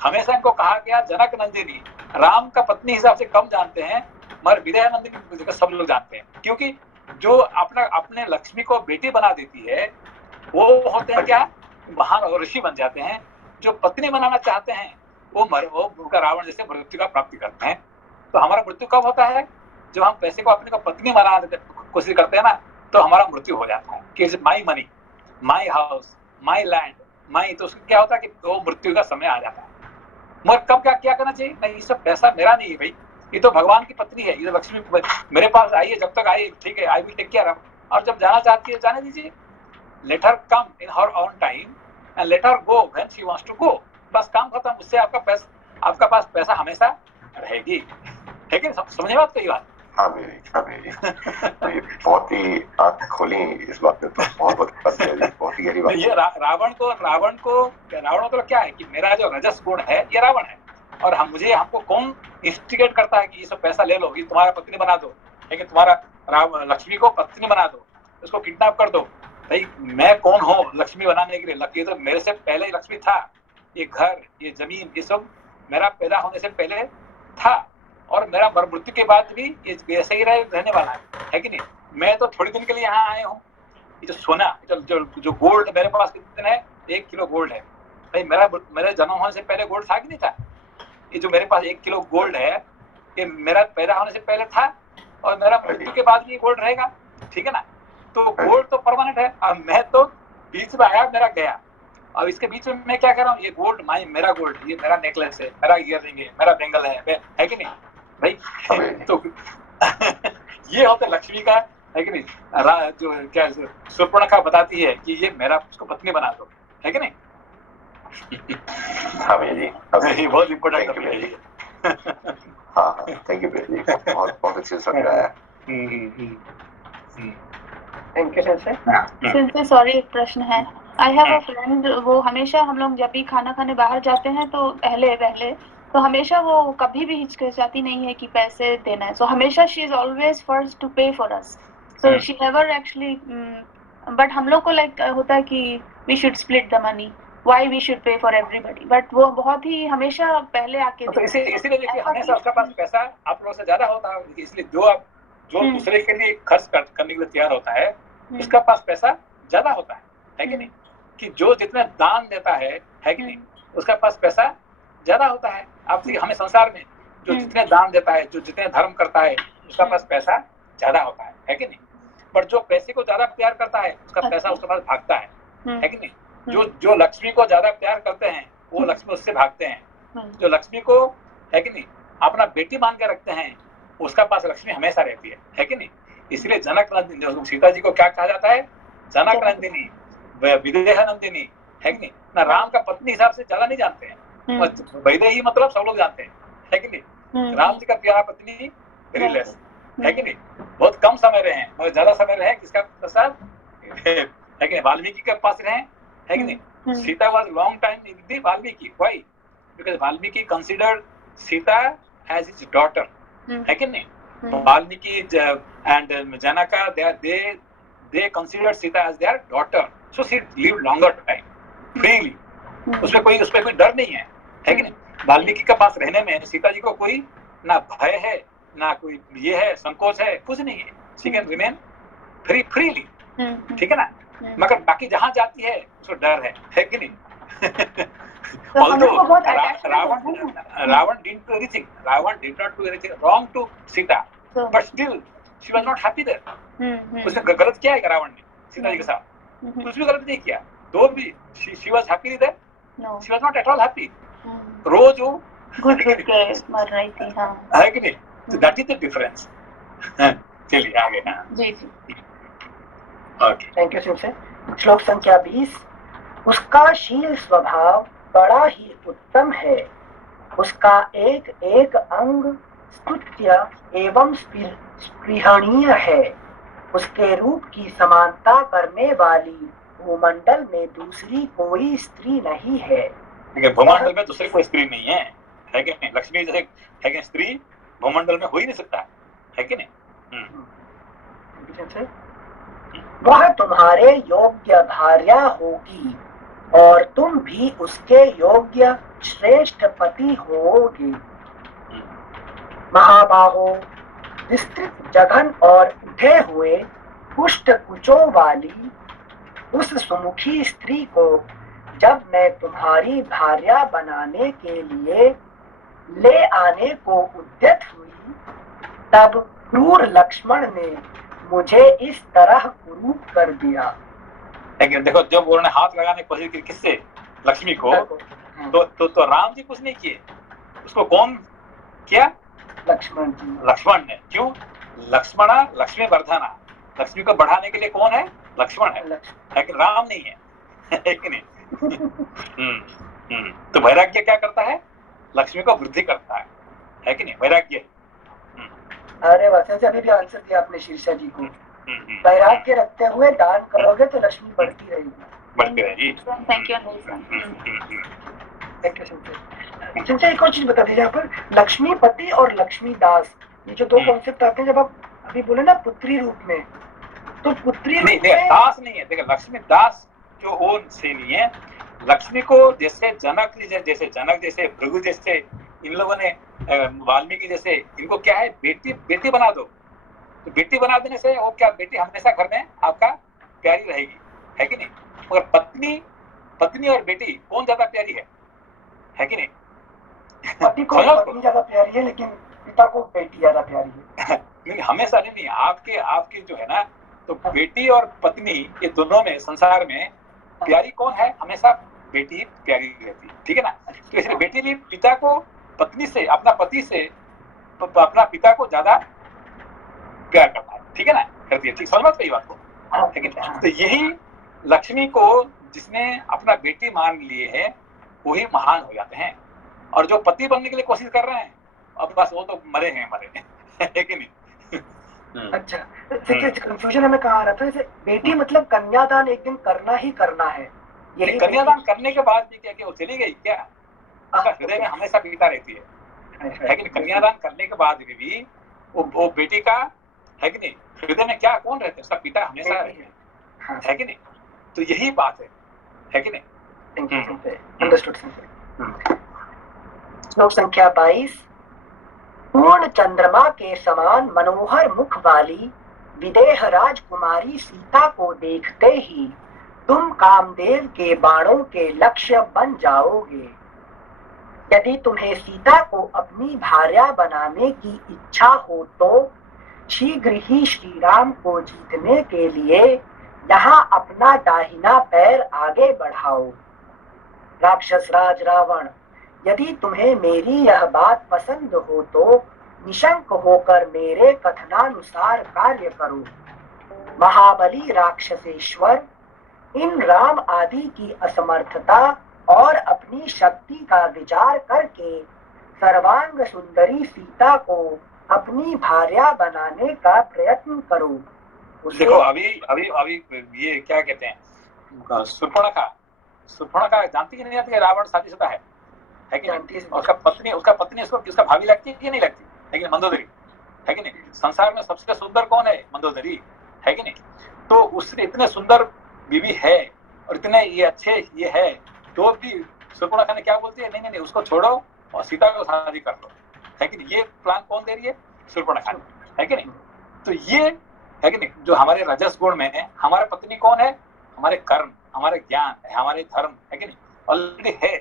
हमेशा इनको कहा गया जनक नंदिनी। राम का पत्नी हिसाब से कम जानते हैं, मगर विदेह नंदिनी सब लोग जानते हैं, क्योंकि जो अपने लक्ष्मी को बेटी बना देती है वो होते हैं क्या? महान ऋषि बन जाते हैं। जो पत्नी बनाना चाहते हैं वो उनका रावण जैसे मृत्यु का प्राप्ति करते हैं। तो हमारा मृत्यु कब होता है? जब हम पैसे को अपने को पत्नी बनाने की कोशिश करते हैं ना, तो हमारा मृत्यु हो जाता है कि my money, my house, my land, my. तो उसका क्या होता है कि वो मृत्यु का समय आ जाता है। मगर कब क्या करना चाहिए? नहीं, ये सब पैसा मेरा नहीं है भाई, ये तो भगवान की पत्नी है, ये लक्ष्मी मेरे पास आई है, जब तक आई ठीक है, I will take care of. और जब जाना चाहती है जाने दीजिए, let her come in her own time and let her go when she wants to go. बस काम खत्म। उससे आपका पास पैसा हमेशा रहेगी, है कि समझे बात? कोई बात? हाँ मेरी तो ये बहुत ही आंख खोली इस बात में, तो बहुत ही गहरी बात। ये रावण को क्या है कि मेरा जो रजस गुण है ये रावण है, और हमको कौन इंस्टिगेट करता है कि ये सब पैसा ले लो, ये तुम्हारा पत्नी बना दो, लेकिन तुम्हारा लक्ष्मी को पत्नी बना दो, उसको किडनैप कर दो। भाई मैं कौन हूँ लक्ष्मी बनाने के लिए? ये तो मेरे से पहले लक्ष्मी था। ये घर, ये जमीन, ये सब मेरा पैदा होने से पहले था, और मेरा मृत्यु के बाद भी ये ऐसे ही रहने वाला है कि नहीं? मैं तो थोड़ी दिन के लिए यहाँ आया हूँ। ये जो सोना, जो गोल्ड मेरे पास कितने है, 1 किलो गोल्ड है। भाई मेरे जन्म होने से पहले गोल्ड था कि नहीं था? ये जो मेरे पास 1 किलो गोल्ड है, ये मेरा पैदा होने से पहले था, और मेरा मृत्यु के बाद भी गोल्ड रहेगा, ठीक है ना? तो गोल्ड तो परमानेंट है। अब मैं तो बीच में आया, मेरा गया। अब इसके बीच में मैं क्या कर रहा हूँ? ये गोल्ड मेरा गोल्ड, ये मेरा नेकलेस है, मेरा ईयररिंग है, मेरा बेंगल है कि नहीं भाई? तो ये होता लक्ष्मी का, है कि नहीं? जो क्या शूर्पणखा बताती है कि ये मेरा, उसको पत्नी बना दो, है कि नहीं? हाँ भैया जी, ये बहुत इम्पोर्टेंट है। हाँ, थैंक यू भैया जी, बहुत अच्छे से समझाया। Thank you sensei. Sensei sorry, एक प्रश्न है। आई हैव अ फ्रेंड, वो हमेशा, हम लोग जब भी खाना खाने बाहर जाते हैं तो पहले तो हमेशा वो कभी भी हिचकिचाती नहीं है कि पैसे देना है। सो हमेशा she is always first to pay for us. So she never actually, but हम लोग को लाइक होता है कि we should split the money, why we should pay for everybody, but वो बहुत ही हमेशा पहले आके तो इसीलिए देखिए, हमेशा उसका पास पैसा आप लोगों से ज्यादा होता है, इसलिए जो दूसरे के लिए खर्च करने के लिए तैयार होता है, उसका पास पैसा ज्यादा होता है कि नहीं? कि जो जितना दान देता है कि नहीं, उसका पास पैसा ज्यादा होता है। आप हमें संसार में जो जितने दान देता है, जो जितने धर्म करता है, उसका पास पैसा ज्यादा होता है कि नहीं? पर जो पैसे को ज्यादा प्यार करता है, उसका पैसा उसके पास भागता है कि नहीं? जो लक्ष्मी को ज्यादा प्यार करते हैं, वो लक्ष्मी उससे भागते हैं। जो लक्ष्मी को, है कि नहीं, अपना बेटी मान के रखते हैं, उसका पास लक्ष्मी हमेशा रहती है कि नहीं? इसलिए जनक नंदिनी, सीता जी को क्या कहा जाता है? जनक नंदिनी, विदेह नंदिनी, है कि नहीं? ना राम का पत्नी हिसाब से ज्यादा नहीं जानते हैं, वैदेही मतलब सब लोग जानते हैं, है कि नहीं? राम जी का प्यारा पत्नी वेरी लेस, है कि नहीं? बहुत कम समय रहे हैं, मगर ज्यादा समय रहे किसका साथ, है कि नहीं? वाल्मीकि के पास रहे, है कि नहीं? Sita was long time with the Valmiki. Why? Because Valmiki considered Sita as his daughter, है कि नहीं? Valmiki and Janaka, they considered Sita as their daughter, so she lived longer time freely. उसमें कोई डर नहीं है कि नहीं? वाल्मीकि के पास रहने में सीता जी को कोई ना भय है, ना कोई ये है, संकोच है, कुछ नहीं है। She can remain freely, ठीक है ना? मगर बाकी जहाँ जाती है उसको डर है कि नहीं? Although Ravan didn't do anything, Ravan did not do anything wrong to Sita, but still she was not happy there. उसने गलत किया है रावण ने सीता जी के साथ? कुछ भी गलत नहीं किया, तो भी she was happy there? No. She was not at all happy. रोज वो घुट के मर रही थी, हाँ, है कि नहीं? So that is the difference. चलिए आगे। जी जी, ओके, थैंक यू शिव से। श्लोक संख्या 20। उसका शील स्वभाव बड़ा ही उत्तम है, उसका एक एक अंग स्तुत्य एवं स्पृहणीय है, उसके रूप की समानता करने वाली भूमंडल में दूसरी कोई स्त्री नहीं है। भूमंडल में दूसरी कोई स्त्री नहीं है कि नहीं? लक्ष्मी जैसे है कि स्त्री भूमंडल में हो ही नहीं सकता, है कि नहीं? वह तुम्हारे योग्य भार्या होगी और तुम भी उसके योग्य श्रेष्ठ पति होगे। महाबाहो, विस्तृत जघन और उठे हुए पुष्ट कुचों वाली उस सुमुखी स्त्री को जब मैं तुम्हारी भार्या बनाने के लिए ले आने को उद्यत हुई, तब क्रूर लक्ष्मण ने मुझे इस तरह कुरूप कर दिया। लेकिन देखो, जब उन्होंने हाथ लगाने की कोशिश की किससे? लक्ष्मी को, तो राम जी कुछ नहीं किए, उसको कौन किया? लक्ष्मण ने। क्यों? लक्ष्मणा लक्ष्मी वर्धना, लक्ष्मी को बढ़ाने के लिए कौन है? लक्ष्मण है, लेकिन राम नहीं है कि नहीं? तो वैराग्य क्या करता है? लक्ष्मी को वृद्धि करता है कि नहीं? वैराग्य। अरे वैसे अभी भी आंसर दिया आपने शीर्षा जी को। वैराग्य रखते हुए दान करोगे तो लक्ष्मी बढ़ती रहेगी। बढ़ती रहेगी। Thank you. Thank you Sanjay. एक और चीज बता दीजिए यहाँ पर, लक्ष्मीपति और लक्ष्मीदास, ये जो दो कॉन्सेप्ट आते हैं, जब आप अभी बोले ना पुत्री रूप में, तो पुत्री नहीं, रूप में दास नहीं है। देखो लक्ष्मी दास जो वो से नहीं है। लक्ष्मी को जैसे जनक जैसे भृगु जैसे इन लोगों ने वाल्मीकि जैसे इनको क्या है, बेटी बना दो। तो बेटी बना देने से वो क्या, बेटी हमेशा घर में आपका प्यारी रहेगी, है कि नहीं। मगर पत्नी और बेटी कौन ज्यादा प्यारी है कि नहीं। पति को पत्नी ज्यादा प्यारी है, लेकिन पिता को बेटी ज्यादा प्यारी है। नहीं, हमेशा नहीं। आपके जो है ना, तो बेटी और पत्नी ये दोनों में, संसार में प्यारी कौन है, हमेशा बेटी प्यारी रहती है, ठीक है ना। तो इसलिए बेटी भी पिता को पत्नी से, अपना पति से अपना पिता को ज्यादा प्यार करता है, ठीक है ना, करती है। ठीक समझ गई बात को, ठीक है। तो यही लक्ष्मी को जिसने अपना बेटी मान लिए है, वही महान हो जाते हैं। और जो पति बनने के लिए कोशिश कर रहे हैं, अब बस वो तो मरे हैं है कि नहीं। अच्छा, कंफ्यूजन हमें कहाँ आ रहा था, जैसे बेटी मतलब कन्यादान एक दिन करना ही करना है, यही कन्यादान करने के बाद भी क्या वो चली गई क्या, उसका हृदय में हमेशा पीता रहती है कि नहीं। कन्यादान करने के बाद भी वो बेटी का, है कि नहीं, हृदय में क्या कौन रहते हैं, उसका पिता हमेशा रहते हैं, है कि नहीं। तो यही बात है कि नहीं। अंडरस्टूड। श्लोक संख्या 22। पूर्ण चंद्रमा के समान मनोहर मुख वाली विदेह राजकुमारी सीता को देखते ही तुम कामदेव के बाणों के लक्ष्य बन जाओगे। यदि तुम्हें सीता को अपनी भार्या बनाने की इच्छा हो तो शीघ्र ही श्री राम को जीतने के लिए यहाँ अपना दाहिना पैर आगे बढ़ाओ। राक्षस राज रावण, यदि तुम्हें मेरी यह बात पसंद हो तो निशंक होकर मेरे कथनानुसार कार्य करो। महाबली राक्षसेश्वर, इन राम आदि की असमर्थता और अपनी शक्ति का विचार करके सर्वांग सुंदरी सीता को अपनी भार्या बनाने का प्रयत्न करो। देखो अभी ये क्या कहते हैं, सुपर्णखा जानती कि नहीं जानती है, रावण शादीशुदा है कि नहीं। उसका पत्नी उसका भाभी लगती है कि नहीं लगती, है कि नहीं, मंदोदरी, है कि नहीं। संसार में सबसे सुंदर कौन है, मंदोदरी, है कि नहीं। तो उससे इतने सुंदर बीवी है और इतने ये अच्छे ये है, तो भी सुपर्णखा ने क्या बोलती है, नहीं उसको छोड़ो और सीता को शादी कर लो, है कि नहीं। ये प्लान कौन दे रही है, सुपर्णखा, है कि नहीं। तो ये है कि नहीं, जो हमारे रजस गुण में है, हमारा पत्नी कौन है, हमारे कर्म, हमारे ज्ञान, हमारे धर्म, है कि नहीं, ऑलरेडी है।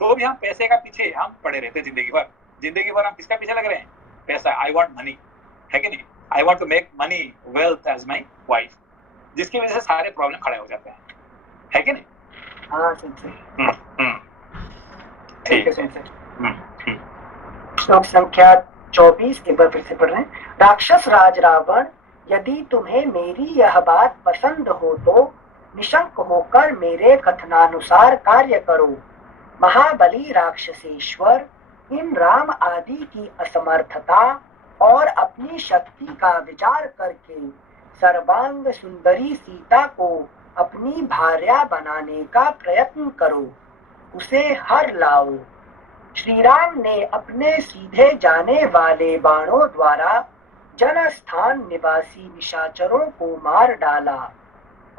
तो भी हम पैसे का पीछे हम पड़े रहते जिंदगी भर हम किसका पीछे लग रहे हैं, पैसा। आई वांट मनी, है कि नहीं, I want to make money wealth as my wife, जिसकी वजह से सारे प्रॉब्लम खड़े हो जाते हैं, है कि नहीं। हाँ ठीक है। श्लोक संख्या 24 एक बार फिर से पढ़ रहे हैं। राक्षस राज रावण, यदि तुम्हें मेरी यह बात पसंद हो तो निशंक होकर मेरे कथनानुसार कार्य करो। महाबली राक्षसेश्वर, इन राम आदि की असमर्थता और अपनी शक्ति का विचार करके सर्वांग सुंदरी सीता को अपनी भार्या बनाने का प्रयत्न करो, उसे हर लाओ। श्री राम ने अपने सीधे जाने वाले बाणों द्वारा जनस्थान निवासी निशाचरों को मार डाला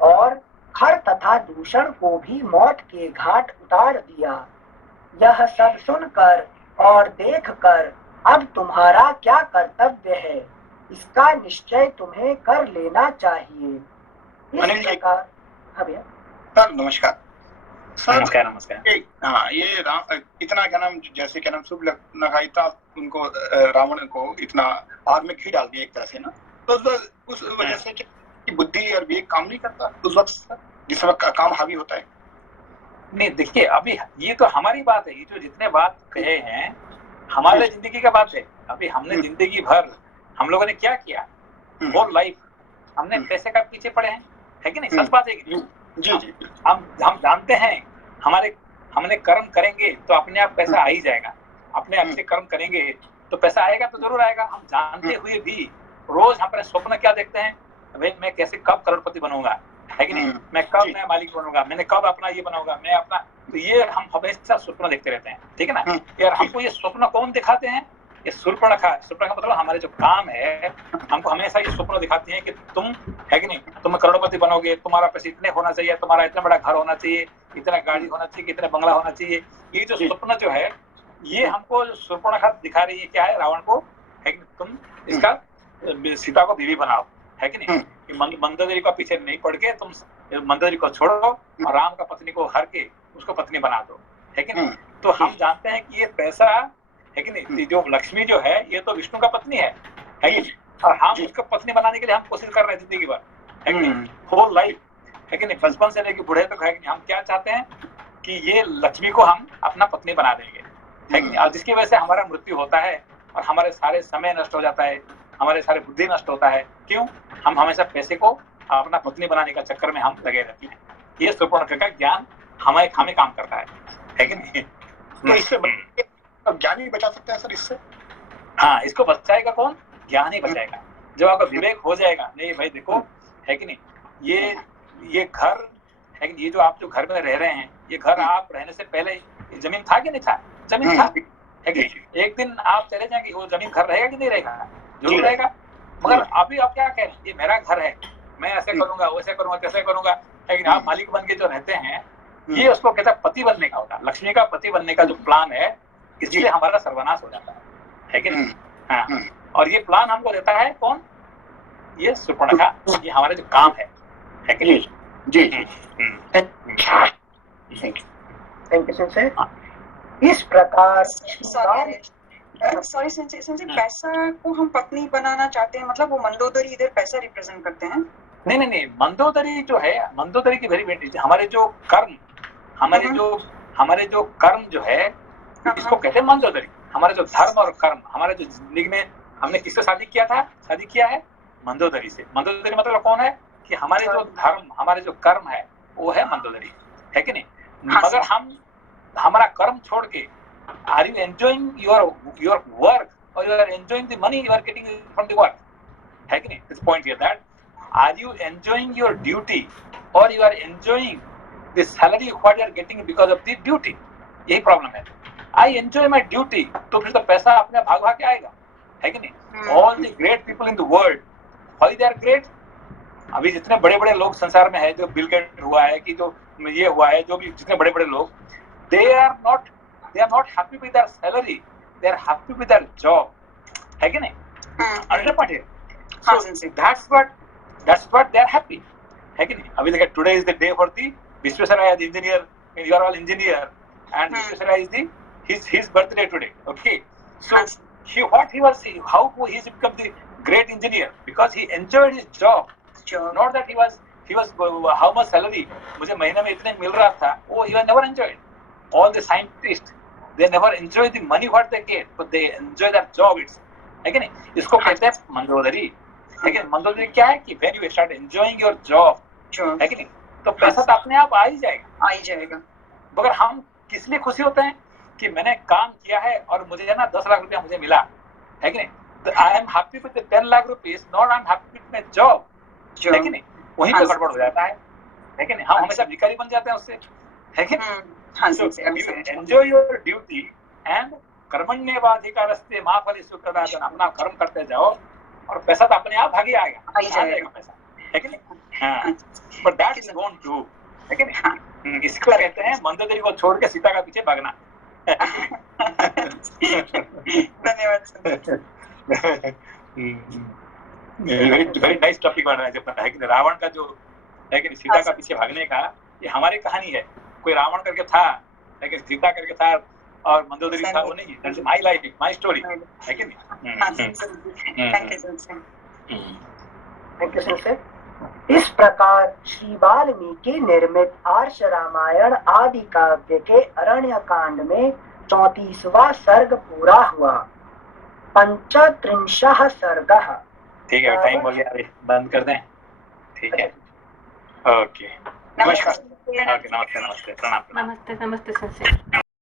और खर तथा दूषण को भी मौत के घाट उतार दिया। यह सब सुनकर और देखकर अब तुम्हारा क्या कर्तव्य है, इसका निश्चय तुम्हें कर लेना चाहिए। इस प्रकार सर नमस्कार। नमस्कार। हाँ, ये इतना क्या नाम, जैसे क्या नाम, शुभ लगा इतना उनको, रावण को इतना आग में घी डाल दिया एक तरह से ना, तो उस वजह से कि बुद्धि और विवेक काम नहीं करता उस वक्त, जिस वक्त काम हावी होता है। नहीं देखिए, अभी ये तो हमारी बात है, ये जो जितने बात कहे हैं हमारे जिंदगी का बात है। अभी हमने जिंदगी भर हम लोगों ने क्या किया, होल लाइफ हमने पैसे का पीछे पड़े हैं, है कि नहीं। सच बात है कि जी। हम जानते हैं हमने कर्म करेंगे तो अपने आप पैसा आ ही जाएगा, अपने अच्छे कर्म करेंगे तो पैसा आएगा, तो जरूर आएगा। हम जानते हुए भी रोज हम अपने स्वप्न क्या देखते हैं, भाई मैं कब करोड़पति बनूंगा, है कि नहीं, मैं कब नया मालिक बनूंगा, मैंने कब अपना ये बनाऊंगा, मैं अपना तो ये हम हमेशा स्वप्न देखते रहते हैं, ठीक है ना। यार हमको ये स्वप्न कौन दिखाते हैं? ये शूर्पणखा मतलब हमारे जो काम है, हमको हमेशा ये स्वप्न दिखाती है कि तुम है कि नहीं, तुम करोड़पति बनोगे, तुम्हारा पैसे इतने होना चाहिए, तुम्हारा इतना बड़ा घर होना चाहिए, इतना गाड़ी होना चाहिए, इतना बंगला होना चाहिए। ये जो स्वप्न जो है, ये हमको शूर्पणखा दिखा रही है क्या है रावण को, है कि तुम इसका सीता को बीवी बनाओ, है कि नहीं, कि मंदोदरी का पीछे नहीं पड़ के तुम मंदोदरी को छोड़ो और राम का पत्नी को हर के उसको पत्नी बना दो, है कि नहीं। तो हम जानते हैं कि ये पैसा है कि नहीं, जो लक्ष्मी जो है ये तो विष्णु का पत्नी है कि नहीं, और हम उसको पत्नी बनाने के लिए हम कोशिश कर रहे हैं जिंदगी भर, है कि नहीं, होल लाइफ, है कि नहीं, बचपन से लेकर बूढ़े तक, है कि नहीं। हम क्या चाहते हैं कि ये लक्ष्मी को हम अपना पत्नी बना देंगे, है कि नहीं, और जिसकी वजह से हमारा मृत्यु होता है और हमारे सारे समय नष्ट हो जाता है, हमारे सारे बुद्धि नष्ट होता है। क्यों? हम हमेशा पैसे को अपना पत्नी बनाने का चक्कर में हम लगे रहते हैं। ये शूर्पणखा का ज्ञान हमें काम करता है कि नहीं। तो इससे ज्ञान ही बचा सकते हैं सर इससे? हाँ, इसको बचाएगा कौन? ज्ञान ही बचाएगा। जब आपका विवेक हो जाएगा, नहीं भाई देखो, है कि नहीं, ये घर है कि ये जो आप जो घर में रह रहे हैं, ये घर आप रहने से पहले जमीन था कि नहीं था? जमीन था, है कि एक दिन आप चले जाएंगे, वो जमीन घर रहेगा कि नहीं रहेगा? जरूर रहेगा। मगर अभी आप क्या कह रहे हैं, ये मेरा घर है, मैं ऐसे करूंगा, वैसे करूंगा, कैसे करूंगा, लेकिन आप मालिक बन के जो रहते हैं, ये उसको कहता है पति बनने का होता है। लक्ष्मी का पति बनने का जो प्लान है, इसलिए हमारा सर्वनाश हो जाता है कि नहीं। हाँ, और ये प्लान हमको देता है कौन? ये शूर्पणखा, ये हमारा जो काम है कि नहीं। जी थैंक यू सर। इस प्रकार सॉरी संजय, पैसा को हम पत्नी बनाना चाहते हैं, मतलब वो मंदोदरी इधर पैसा रिप्रेजेंट करते हैं? नहीं, मंदोदरी जो है, मंदोदरी की वेरी बेटी, हमारे जो कर्म, हमारे जो कर्म जो है, इसको कहते हैं मंदोदरी। हमारे जो धर्म और कर्म, हमारे जो जिंदगी में हमने किससे शादी किया है? मंदोदरी से। मंदोदरी मतलब कौन है? कि हमारे जो धर्म, हमारे जो कर्म है, वो है मंदोदरी, है कि नहीं। मगर हम हमारा कर्म छोड़ के, are you enjoying your work or you are enjoying the money you are getting from the work, है कि नहीं? This point here, that are you enjoying your duty or you are enjoying the salary what you are getting because of the duty? यही problem है। I enjoy my duty, तो फिर तो पैसा अपने भाग के आएगा, है कि नहीं। All the great people in the world, why they are great? अभी जितने बड़े लोग संसार में है, जो बिल गेट हुआ है, कि जो ये हुआ है, जो भी जितने बड़े लोग, they are not happy with their salary, they are happy with their job, है कि नहीं। Understand point here? So that's what they are happy, है कि नहीं। अभी देखिए, today is the day for the Visvesvaraya engineer, you are all engineer, and Visvesvaraya is his birthday today, okay. So how he become the great engineer? Because he enjoyed his job, not that he was how much salary मुझे महीने में इतने मिल रहा था, वो he was never enjoyed. All the scientists, they never enjoy the money what they get, but they enjoy their job itself, है कि नहीं। इसको कहते हैं मंदोदरी, है कि मंदोदरी क्या है कि when you start enjoying your job, है कि नहीं, तो पैसा तो अपने आप आ ही जाएगा। मगर हम किस लिए खुशी होते हैं कि मैंने काम किया है और मुझे ना 10 लाख रुपया मुझे मिला, है कि नहीं। I am happy with the 10 lakh rupees, not I am happy with my job, है कि नहीं। वहीं पे गड़बड़ हो जाता है कि नहीं। हम हमेशा भिखारी बन जाते हैं उससे, है कि नहीं। Enjoy your duty and कर्मण्येवाधिकारस्ते मा फलेषु कदाचन, अपना कर्म करते जाओ और पैसा तो अपने आप भागी आएगा पैसा, है कि नहीं। हाँ, but that you don't do, है कि नहीं। इसको कहते हैं मंदोदरी को छोड़ के सीता का पीछे भागना। धन्यवाद। वेरी नाइस टॉपिक बन रहा है, जब है कि रावण का जो है कि सीता का पीछे भागने का, ये हमारी कहानी है। कोई रावण करके था, लेकिन सीता करके था, और मंदोदरी था, वो नहीं। That's my life, my story, है कि नहीं। Thank you sir. इस प्रकार श्री वाल्मीकि निर्मित आर्ष रामायण आदि काव्य के अरण्य कांड में 34वां सर्ग पूरा हुआ। 35 सर्गः। ठीक है, टाइम हो गया, बंद कर दें। ठीक है, ओके, नमस्कार। नमस्ते, प्रणाम। नमस्ते सर।